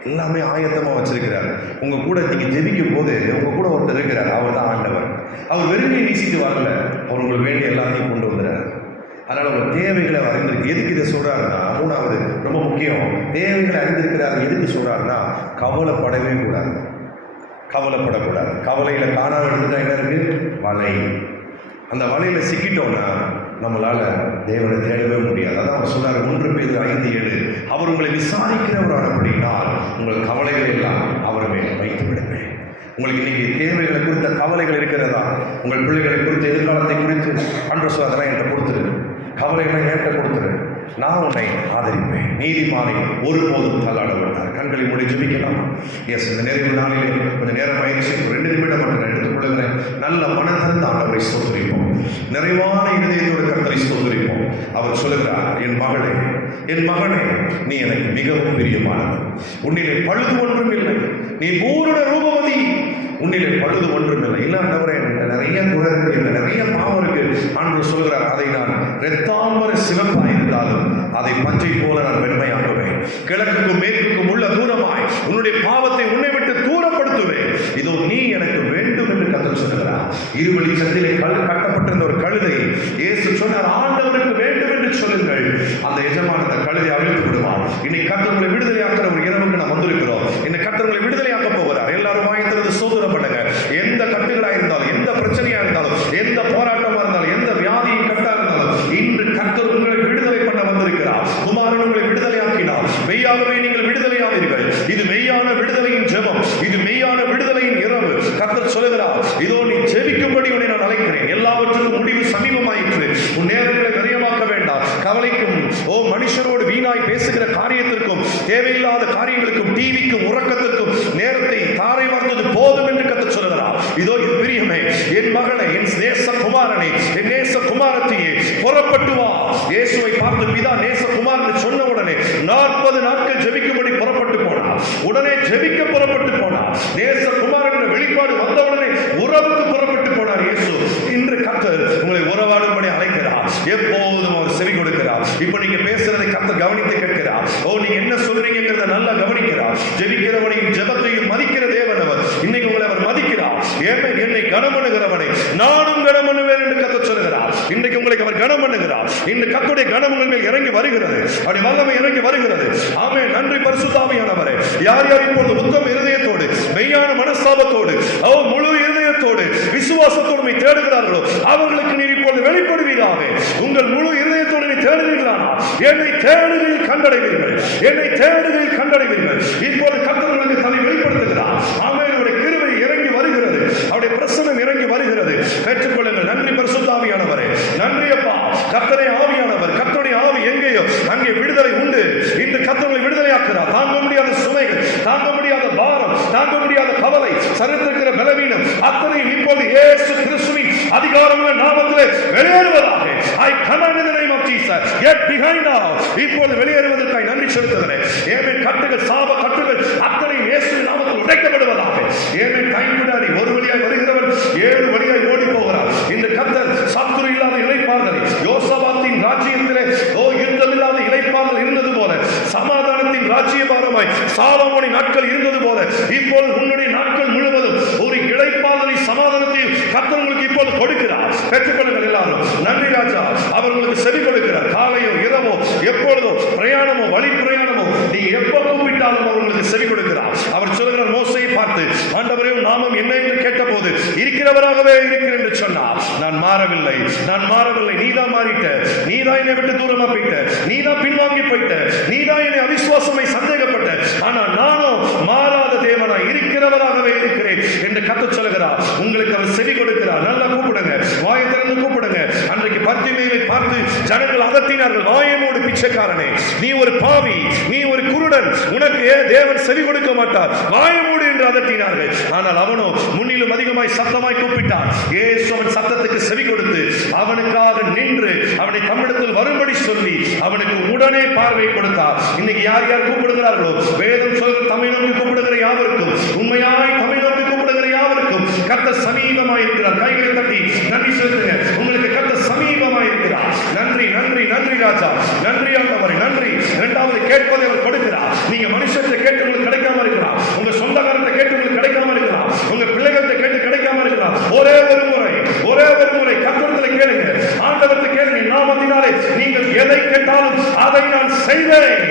எல்லாமே ஆயத்தமாக வச்சிருக்கிறார். உங்கள் கூட நீங்கள் ஜெபிக்கும் போது உங்கள் கூட ஒருத்தர் இருக்கிறார், அவர் தான் ஆண்டவர். அவர் வெறுமையை வீசிட்டு வரல, அவர் உங்களுக்கு வேண்டிய எல்லாத்தையும் கொண்டு வந்துடுறார். அதனால் உங்கள் தேவைகளை அறிந்திருக்கு. எதுக்கு இதை சொல்கிறாருன்னா, மூணாவது ரொம்ப முக்கியம், தேவைகளை அறிந்திருக்கிறார். எதுக்கு சொல்கிறாருன்னா, கவலைப்படவே கூடாது, கவலைப்படக்கூடாது. கவலையில் காணாமல் எடுத்துட்டா என்ன இருக்குது? வலை. அந்த வலையில் சிக்கிட்டோம்னா நம்மளால் தேவனை தேடவே முடியாது. அதான் அவர் சொல்றாரு, 1 பேதுரு 5:7, அவர் உங்களை விசாரிக்கிறவர் அப்படின்னால் உங்கள் கவலைகளை எல்லாம் அவர் மேல் வைத்து விடுவேன். உங்களுக்கு இன்னைக்கு தேவைகளை குறித்த கவலைகள் இருக்கிறதா? உங்கள் பிள்ளைகளை குறித்த எதிர்காலத்தை குறித்து அன்று அதெல்லாம் என்கிட்ட கொடுத்துரு, கவலைகளை என்கிட்ட கொடுத்துரு, நான் உன்னை ஆதரிப்பேன். நீதிமானை ஒருபோதும் தள்ளாட விட்டார். கண்களை மூடி ஜெபிக்கலாம். எஸ், இந்த நிறைவு நாளிலே கொஞ்சம் நேரம் ஆயிடுச்சு, 2 நிமிடம் மட்டும் நான் எடுத்துக்கொள்ளுகிறேன். நல்ல மனம் திறந்து ஆண்டவரை ஸ்தோத்திரிப்போம், நிறைவான இதயத்தோடு கர்த்தரை ஸ்தோத்திரிப்போம். அவர் சொல்லுகிறார், என் மகளே, என் மகனே, நீ எனக்கு மிகவும் பிரியமானவன், உன்னிலே பழுது ஒன்றும் இல்லை, நீ பூரண ரூபவதி, உன்னிலே பழுது ஒன்றும் இல்லை. இல்லாண்டவரே, நிறைய குறை இருக்கு, நிறைய பாவம் இருக்கு. ஆண்டவர் சொல்கிறார், அதை நான் இரத்தாம்பர சிவப்பாயிருந்தாலும் அதை பஞ்சை போல நான் வெண்மையாக்குவேன். கிழக்குக்கும் மேற்குக்கும் உள்ள தூரமாய் உன்னுடைய பாவத்தை உன்னை விட்டு தூரப்படுத்துவேன். இதோ நீ எனக்கு வேண்டும் என்று கர்த்தர் சொல்கிறார். இருவழி சந்திலே கட்டப்பட்டிருந்த ஒரு கழுதை இயேசு சொன்னார், ஆண்டவருக்கு வேண்டும் என்று சொல்லுங்கள், அந்த எஜமானத்தை கழுதை அவிழ்த்து விடுவார். இன்னைக்கு கர்த்தர்களை விடுதலையாக்குற ஒரு இரவுக்கு நாம் வந்திருக்கிறோம். இந்த கர்த்தர்களை விடுதலையாக்க போகிறார். எல்லாரும் வாய்த்திருந்து சோதனை பண்ணுங்க. எந்த கட்டுகளா இருந்தாலும், எந்த பிரச்சனையா இருந்தாலும், எந்த போராட்டமா இருந்தாலும், எந்த வியாதியின் கட்டா இருந்தாலும், இன்று கர்த்தர் உங்களை விடுதலை பண்ண வந்திருக்கிறார். குமாரன் உங்களை விடுதலையாக்கினார். மெய்யாகவே நீங்கள் விடுதலையாவீர்கள். இது மெய்யான விடுதலையின் ஜெபம், இது மெய்யான விடுதலையின் இரவு. கர்த்தர் சொல்லுகிறார், இதோ நீ ஜெபிக்கும்படி உன்னை நான் அழைக்கிறேன். எல்லாவற்றுக்கும் முடிவு சமீபமாயிற்று. உன் நேரங்களை விரயமாக்க வேண்டாம். கவலைக்கும் மனுஷரோடு வீணாய் பேசுகிற காரியத்திற்கும், தேவையில்லாத காரியங்களுக்கும், டிவிக்கும், உறக்கத்திற்கும் நேரத்தை தாரை வார்த்தது போதும் என்று கர்த்தர் சொல்லுகிறார். இதோ என் பிரியமே, என் மகனை, என் நேச குமாரனை, என் நேச குமாரத்தையே, புறப்பட்டு வா. இயேசுவை பார்த்து பிதா நேசகுமாரன் சொன்ன உடனே 40 நாட்கள் ஜெபிக்கும்படி புறப்பட்டு போனார். உடனே ஜெபிக்க புறப்பட்டு போனார். நேசகுமாரன் வெளிப்பாடு வந்தவுடனே உறவுக்கு புறப்பட்டு போனார் இயேசு. இன்று கர்த்தர் உங்களை உறவாடும்படி அழைக்கிறார். எப்போதும் அவர் செவி கொடுக்கிறார். இப்ப நீங்க பேசுறதை கர்த்தர் கவனித்து கேட்கிறார். நீங்க என்ன சொல்றீங்கிறத நல்லா கவனிக்கிறார். ஜெபிக்கிறவனையும் ஜெபத்தையும் மதிக்கிற தேவன் அவர். இன்னைக்கு உங்களை அவர் மதிக்கிறார். என்னை கனம் பண்ணுகிறவனை நானும் கனம் பண்ணுவேன் என்று கர்த்தர் சொல்கிறார். இன்றைக்கு உங்களுக்கு அவர் கனம் பண்ணுகிறார். இந்த கர்த்தருடைய கனம் உங்கள் மேல் இறங்கி வருகிறது. அப்படி வல்லமை இறங்கி வருகிறது. ஆமென். நன்றி பரிசுத்த ஆவியானவரே. யார் யார் இப்பொழுது உத்தம இருதயத்தோடு மெய்யான மனஸ்தாபத்தோடு முழு இருதயத்தோடு விசுவாசத்தோடு தேடுகிறார்களோ அவர்களுக்கு நீர் இப்பொழுது வெளிப்படுவீராக. உங்கள் முழு இருதயத்தோடு நீ தேடுவீர்களானா என்னை தேடுகையில் கண்டடைவீர்கள். என்னை தேடுகையில் கண்டடைவீர்கள். இப்போது கர்த்தர் உங்களுக்கு தன்னை வெளிப்படுத்துகிறார். ஆமென். அவருடைய கிருபை இறங்கி வருகிறது. அவருடைய பிரசன்னம் இறங்கி வருகிறது. பெற்றுக்கொள்ளுங்கள். நன்றி பரிசுத்த ஆவியானவரே. நன்றி அப்பா. கர்த்தரே ஆவியானவர். கர்த்தருடைய ஆவி எங்கேயோ அங்கே விடுதலை உண்டு. இந்த கர்த்தரை விடுதலையாக்குறார். தாங்க முடியாத சுமைகள், தாங்க முடியாத பாரம், தாங்க முடியாத கவலை, சரத்திருக்கிற பலவீனம் அத்தனையும் இப்போது இயேசு கிறிஸ்துவின் அதிகாரமுள்ள நாமத்திலே வெளியேறுவதாக. I command in the name of Jesus. Get behind now. இப்போது வெளியேறுவதற்காக நன்றி செலுத்துகிறேன். ஏமே கட்டுகள், சாப கட்டுகள் அத்தனையும் இயேசுவின் நாமத்தில் உடைக்கப்படுவதாக. ஏமே கைவிடாடி ஒரு வழியாய் வருகிறவன் 7 வழியாய் ஓடி போகிறார். இந்த கர்த்தர் சத்துரு இல்லாத இளைப்பாறுதலை யோசபாத்தின் ராஜ்யத்திலே யுத்தம் இல்லாத இளைப்பாறுதல் இருந்தது போல, சமாதானத்தின் ராஜ்யபாரமாய் சாலமோனின் நாட்கள் இருந்தது போல, இப்போது உன்னுடைய நாட்கள் முழுவதும் ஒரு இளைப்பாறுதலை சமாதானத்தையும் கர்த்தர் உங்களுக்கு இப்போது கொடுக்கிறார். பெற்றுக்கொள்ளுங்கள் எல்லாரும். நன்றி ராஜா. அவர்களுக்கு செவி கொடுக்கிறார். காலையோ இரவோ எப்பொழுதோ பிரயாணமோ வழி பிரயாணமோ நீ எப்ப கூப்பிட்டாலும் அவர்களுக்கு செவி கொடுக்கிறார். அவர் சொல்கிறார் மோசையை பார்த்து, ஆண்டவரே நாமம் என்ன என்று கேட்டபோது இருக்கிறவராகவே இருக்கிறேன் என்று சொன்னார். நான் மாறவில்லை, நான் மாறவில்லை. நீதான் மாறிட்ட, நீதான் என்னை விட்டு தூரமா போயிட்ட, நீதான் பின்வாங்கி போயிட்ட, நீதான் என்னை அவிசுவாசமை சந்தேகப்பட்ட. ஆனால் நானும் மாறாத தேவனாய் இருக்கிறவராகவே இருக்கிறேன் என்று கர்த்தர் சொல்கிறார். உங்களுக்கு அவர் செவி கொடுக்கிறார். நல்லா கூப்பிடுங்க, வாயை திறந்து கூப்பிடுங்க. அன்றைக்கு பர்த்திமேயை பார்த்து ஜனங்கள் அதட்டினார்கள், வாயமோடு பிச்சைக்காரனே, நீ ஒரு பாவி, நீ ஒரு குருடன், உனக்கு தேவன் செவி கொடுக்க மாட்டார், வாயமோடு என்று அதட்டினார்கள். ஆனால் அவனோ முன்னிலும் அதிகமாய் சத்தமாய் கூப்பிட்டான். இயேசு அவன் சத்தத்துக்கு செவி கொடுத்து அவனுக்காக நின்று அவனை தம்மிடத்தில் வரும்படி சொல்லி அவனுக்கு உடனே பார்வை கொடுத்தார். இன்னைக்கு யார் யார் கூப்பிடுகிறார்களோ, வேதம் சொல்கிற தம்மை நோக்கி கூப்பிடுகிற யாவருக்கும், உண்மையாய் தம்மை நோக்கி கூப்பிடுகிற யாவருக்கும் கர்த்தர் சமீபமாய் இருக்கிறார். கைகளை தட்டி நன்றி செலுத்துங்க. உங்களுக்கு கர்த்தர் சமீபமாய் இருக்கிறார். நன்றி நன்றி நன்றி ராஜா. நன்றி ஆண்டவரே. நன்றி. இரண்டாவது கேட்பதை அவர் கொடுக்கிறார். நீங்க மனுஷத்தை கேட்டு உங்களுக்கு கிடைக்காம இருக்கிறார், உங்க சொந்தக்காரத்தை கேட்டு உங்களுக்கு கிடைக்காம இருக்கிறார், உங்க பிள்ளைகளை கேட்டு கிடைக்காம இருக்கிறார். ஒரே ஒரு முறை கர்த்தரிடத்தில் கேளுங்க, ஆண்டவரத்தை கேளுங்க. நாமத்தினாலே நீங்கள் எதை கேட்டாலும் அதை நான் செய்வேன்,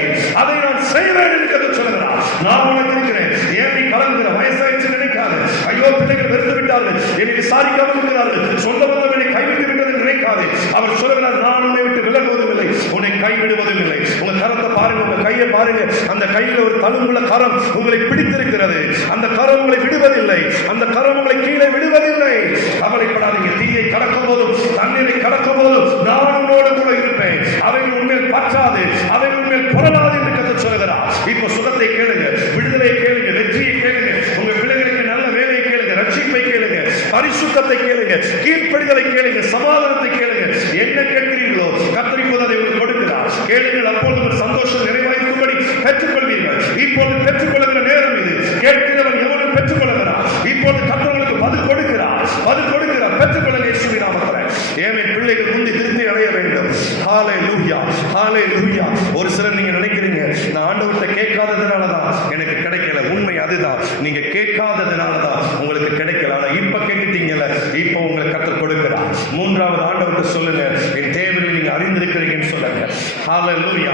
அதை நான் செய்வேன் என்று சொல்லுகிறார். நான் உனக்கு இருக்கிறேன். ஏன் நீ கலங்குகிற? வயசாயிடுச்சு நினைக்காது. ஐயோ பிள்ளைகள் வெறுத்து விட்டார்கள், என்னை விசாரிக்காமல் இருக்கிறார்கள், சொந்த பந்தம் என்னை கைவிட்டு விட்டது நினைக்காது. அவர் சொல்லுகிறார், நான் உன்னை விட்டு விலகுவதும் இல்லை, உன்னை கைவிடுவதும் இல்லை. உங்க கரத்தை பாருங்க, உங்க கையை பாருங்க. அந்த கையில் ஒரு தழும்புள்ள கரம் உங்களை பிடித்திருக்கிறது. அந்த கரம் உங்களை விடுவதில்லை, அந்த கரம் உங்களை கீழே விடுவதில்லை. கவலைப்படாதீங்க. தீயை கடக்கும் போதும் தண்ணீரை கடக்கும் போதும் நான் உன்னோடு கூட இருப்பேன். அவைகள் உண்மையில் பற்றாது, அவைகள் உண்மையில் புரளாது என்று கர்த்தர் சொல்கிறார். இப்ப சுகத்தை கேளுங்க, விடுதலை கேளுங்க, வெற்றியை கேளுங்க, உங்க பிள்ளைகளுக்கு நல்ல வேலையை கேளுங்க, ரட்சிப்பை கேளுங்க, பரிசுத்தத்தை கேளுங்க, கீழ்ப்படிதலை கேளுங்க, சமாதானத்தை கேளுங்க. என்ன கேட்கிறீர்களோ கர்த்தர் இப்போது அதை உங்களுக்கு கொடுக்கிறார். கேளுங்கள், அப்பொழுது ஒரு சந்தோஷம் நிறைவாயிருக்கும்படி பெற்றுக்கொள்வீர்கள். இப்போது பெற்றுக்கொள்ளுகிற நேரம் இது. கேட்கிறவன் எவனும் பெற்றுக்கொள்கிறார். இப்போது கர்த்தர்களுக்கு பதில் கொடுக்கிறார், பதில் கொடுக்கிறார். பெற்றுக்கொள்ளுங்க இயேசுவின் நாமத்திலே. ஏமேன். பிள்ளைகள் முந்தி திருப்தி அடைய வேண்டும். ஹல்லேலூயா, ஹல்லேலூயா. ஒரு சிலர் நீங்க நினைக்கிறீங்க, நான் ஆண்டவர்கிட்ட கேட்காததுனாலதான் எனக்கு கிடைக்கல. உண்மை அதுதான், நீங்க கேட்காததுனாலதான் உங்களுக்கு கிடைக்கல. ஆனா இப்ப கேட்டுட்டீங்கல்ல, இப்ப உங்களுக்கு கர்த்தர் கொடுக்கிறார். மூன்றாவது ஆண்டவர்கிட்ட சொல்லுங்க, என் தேவையை நீங்க அறிந்திருக்கிறீங்கன்னு சொல்லுங்க. ஹல்லேலூயா.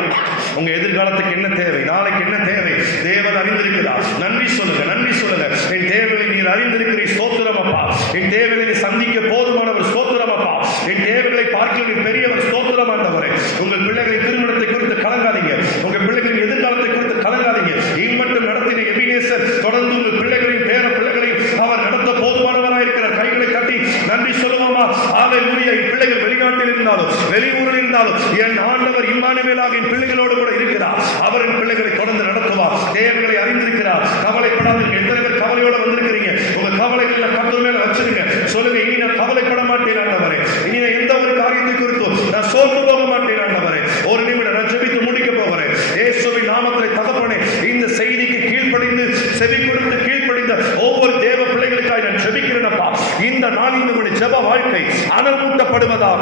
உங்க எதிர்காலத்துக்கு என்ன தேவை, நாளைக்கு என்ன தேவை, தேவன் அறிந்திருக்கிறார். நன்றி சொல்லுங்க, நன்றி சொல்லுங்க. என் தேவையை நீர் அறிந்திருக்கிறீர், ஸ்தோத்திரம் அப்பா. என் தேவையை சந்திக்க போதுமானவர், ஸ்தோத்திரம் அப்பா. என் தேவைகளை பார்க்க பெரியவர், ஸ்தோத்திரம் ஆண்டவரே. உங்கள் பிள்ளைகளை திருமணத்தை குறித்து கலங்காதீங்க, உங்க பிள்ளைகளின் எதிர்காலத்தை குறித்து கலங்காதீங்க. இம்மட்டும் நடத்தின எபினேசர் தொடர்ந்து உங்கள் பிள்ளைகளின் பேர பிள்ளைகளையும் அவர் நடத்த போதுமானவராக இருக்கிறார். கைகளை கட்டி நன்றி சொல்லுவோமா? ஹல்லேலூயா. என் பிள்ளைகள் வெளிநாட்டில் இருந்தாலும் வெளியூரில் இருந்தாலும் என் ஆண்டவர் இம்மானுவேலாக என் பிள்ளைகளோடு கூட இருக்கிறார். அவரின் பிள்ளைகளை தொடர்ந்து நடத்துவார். தேவைகளை அறிந்திருக்கிறார். கவலைப்படாதீங்க. எத்தனை பேர் கவலையோடு வந்திருக்கிறீங்க? உங்க கவலைகளை கர்த்தர் மேல வச்சிருங்க. சொல்லுங்க, இனி நான் கவலைப்பட மாட்டேன் ஆண்டவரே. இனி நான் எந்த ஒரு காரியத்தை குறித்தும் நான் சோர்ந்து போக மாட்டேன் ஆண்டவரே. ஒரு நிமிடம் நான் ஜெபித்து முடிக்க போகிறேன். இயேசுவின் நாமத்திலே தகப்பனே, இந்த செய்திக்கு கீழ்ப்படிந்து செவி கொடுத்து கீழ்ப்படிந்த ஒவ்வொரு தேவ பிள்ளைகளுக்காக நான் ஜெபிக்கிறேனப்பா. இந்த நாளின் ஜெப வாழ்க்கை அனல் மூட்டப்படுவதாக.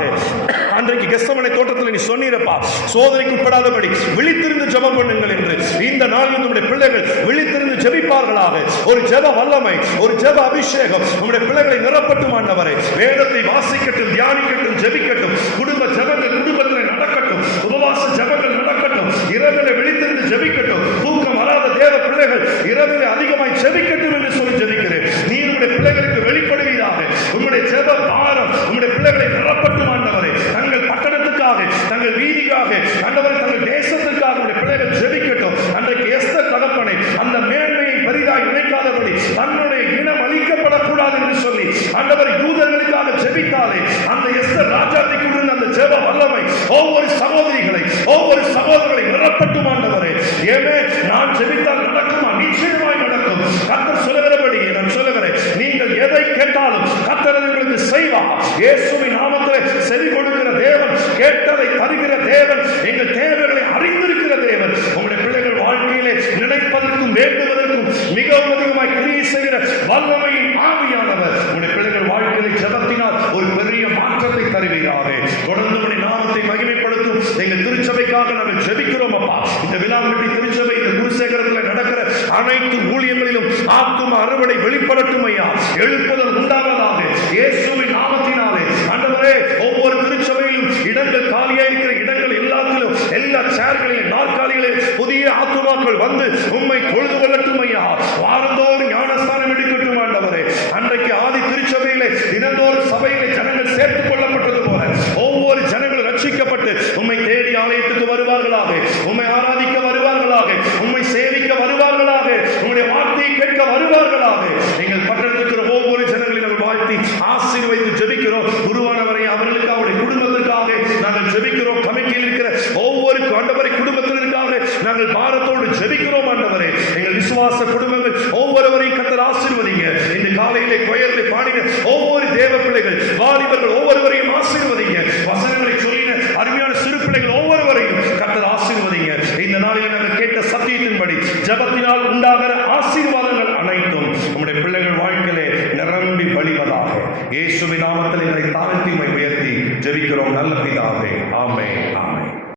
அன்றைக்கு கெத்செமனே தோட்டத்தில் நீ சொன்னீரப்பா, சோதனைக்கு உட்படாதபடி விழித்திருந்து ஜெபம் பண்ணுங்கள் என்று. இந்த நாளில் நம்முடைய பிள்ளைகள் விழித்திருந்து ஜெபிப்பார்களாக. ஒரு ஜெப வல்லமை, ஒரு ஜெப அபிஷேகம் நம்முடைய பிள்ளைகளை நிரப்பட்டும் ஆண்டவரே. வேதத்தை வாசிக்கட்டும், தியானிக்கட்டும், ஜெபிக்கட்டும். குடும்ப ஜெபங்கள் குடும்பத்தில் நடக்கட்டும். உபவாச ஜெபங்கள் நடக்கட்டும். இரவிலே விழித்திருந்து ஜெபிக்கட்டும். தூக்கம் வராத தேவ பிள்ளைகள் இரவிலே அதிகமாய் ஜெபிக்கட்டும் என்று சொல்லி ஜெபிக்கிறேன். நீ உங்களுடைய பிள்ளைகளுக்கு வெளிப்படுவீராக. உங்களுடைய ஜெப பாரம் உங்களுடைய பிள்ளைகளை நிரப்பட்டும் ஆண்டவரே. தங்கள் பட்டணத்துக்காக, தங்கள் வீதிக்காக, ஆண்டவரே தங்கள் தேசத்துக்காக உங்களுடைய பிள்ளைகள் ஜெபிக்கட்டும். அன்றைக்கு எஸ்தர் தகப்பனை அந்த மேன்மையை பெரிதாய் நினைக்காதபடி தன்னுடைய இனம் அழிக்கப்படக்கூடாது என்று சொல்லி ஆண்டவர் யூதர்களுக்காக ஜெபித்தாலே அந்த எஸ்தர் ராஜாத்தை கொண்டு அந்த ஜெப வல்லமை ஒவ்வொரு சகோதரிகளை, ஒவ்வொரு சகோதரர்களை நிரப்பட்டும் ஆண்டவரே. ஏமே நான் ஜெபித்தால் நடக்குமா? நிச்சயமாய் நடக்கும். கர்த்தர் சொல்லுகிறபடி நான் சொல்லுகிறேன், நீங்கள் எதை கேட்டாலும் கர்த்தர் உங்களுக்கு செய்வார். இயேசுவின் நாமத்திலே செவி கொடுக்கிற தேவன், கேட்டதை தருகிற தேவன், எங்கள் தேவைகளை அறிந்திருக்கிற தேவன். உங்களுடைய பிள்ளைகள் வாழ்க்கையிலே நினைப்பதற்கும் வேண்டுவதற்கும் மிகவும் அதிகமாய் கிரியை செய்கிற வல்லமையின் ஆவியானவர் உங்களுடைய பிள்ளைகள் வாழ்க்கையிலே ஜெபத்தினால் ஒரு பெரிய மாற்றத்தை தருவீராக. தொடர்ந்து உங்களுடைய நாமத்தை மகிமைப்படுத்தும் எங்கள் திருச்சபைக்காக நாங்கள் ஜெபிக்கிறோம் அப்பா. இந்த விலாவெட்டி திருச்சபை, இந்த குருசேகரத்தில் நடக்கிற அனைத்து ஊழியங்களிலும் ஆத்தும அறுவடை வெளிப்படட்டும் ஐயா. எழுப்புதல் உண்டாவதாக இயேசுவின் நாமத்தினாலே. ஆண்டவரே, ஒவ்வொரு திருச்சபையிலும் இடங்கள் காலியாக இருக்கிற இடங்கள் எல்லாத்திலும், எல்லா சேர்களிலும், நாற்காலிகளிலும் புதிய ஆத்துமாக்கள் வந்து உம்மை தொழுது கொள்ளட்டும் ஐயா. வாரந்தோறும் ஞானஸ்தானம் எடுக்கட்டும் ஆண்டவரே. அன்றைக்கு ஆதி திருச்சபையிலே தினந்தோறும் சபையிலே ஜனங்கள் சேர்த்துக் கொள்ளப்பட்டது போல ஒவ்வொரு ஜனங்களும் ரட்சிக்கப்பட்டு உம்மை தேடி ஆலயத்துக்கு வருவார்களாக, உம்மை ஆராதிக்க வருவார்களாக, உம்மை சேவிக்க வருவார்களாக, உங்களுடைய வார்த்தையை கேட்க வருவார்களாக. எங்கள் பட்டணத்துக்கு ஒவ்வொரு ஜனங்களையும் நாங்கள் வாழ்த்தி ஆசீர்வதித்து ஜெபிக்கிறோம். குருவானவரை அவர்களுக்கு, அவருடைய குடும்பத்திற்காக நாங்கள் ஜெபிக்கிறோம். கமிட்டியில் இருக்கிற ஒவ்வொரு ஆண்டவரை குடும்பத்தினருக்காக நாங்கள் பாரத்தோடு ஜெபிக்கிறோம் ஆண்டவரே. எங்கள் விசுவாச குடும்பங்கள் ஒவ்வொருவரையும் கர்த்தர் ஆசீர்வதிங்க. இந்த காலையிலே கொயர்களை பாடின ஒவ்வொரு தேவ பிள்ளைகள், வாலிபர்கள் ஒவ்வொருவரையும் ஆசீர்வதிங்க. வசனங்களை சொல்லின அருமையான சிறு பிள்ளைகள் ஒவ்வொருவரையும் கர்த்தர் ஆசீர்வதிங்க. இந்த நாளில் நாங்கள் கேட்ட சத்தியத்தின்படி ஜெபத்தினால்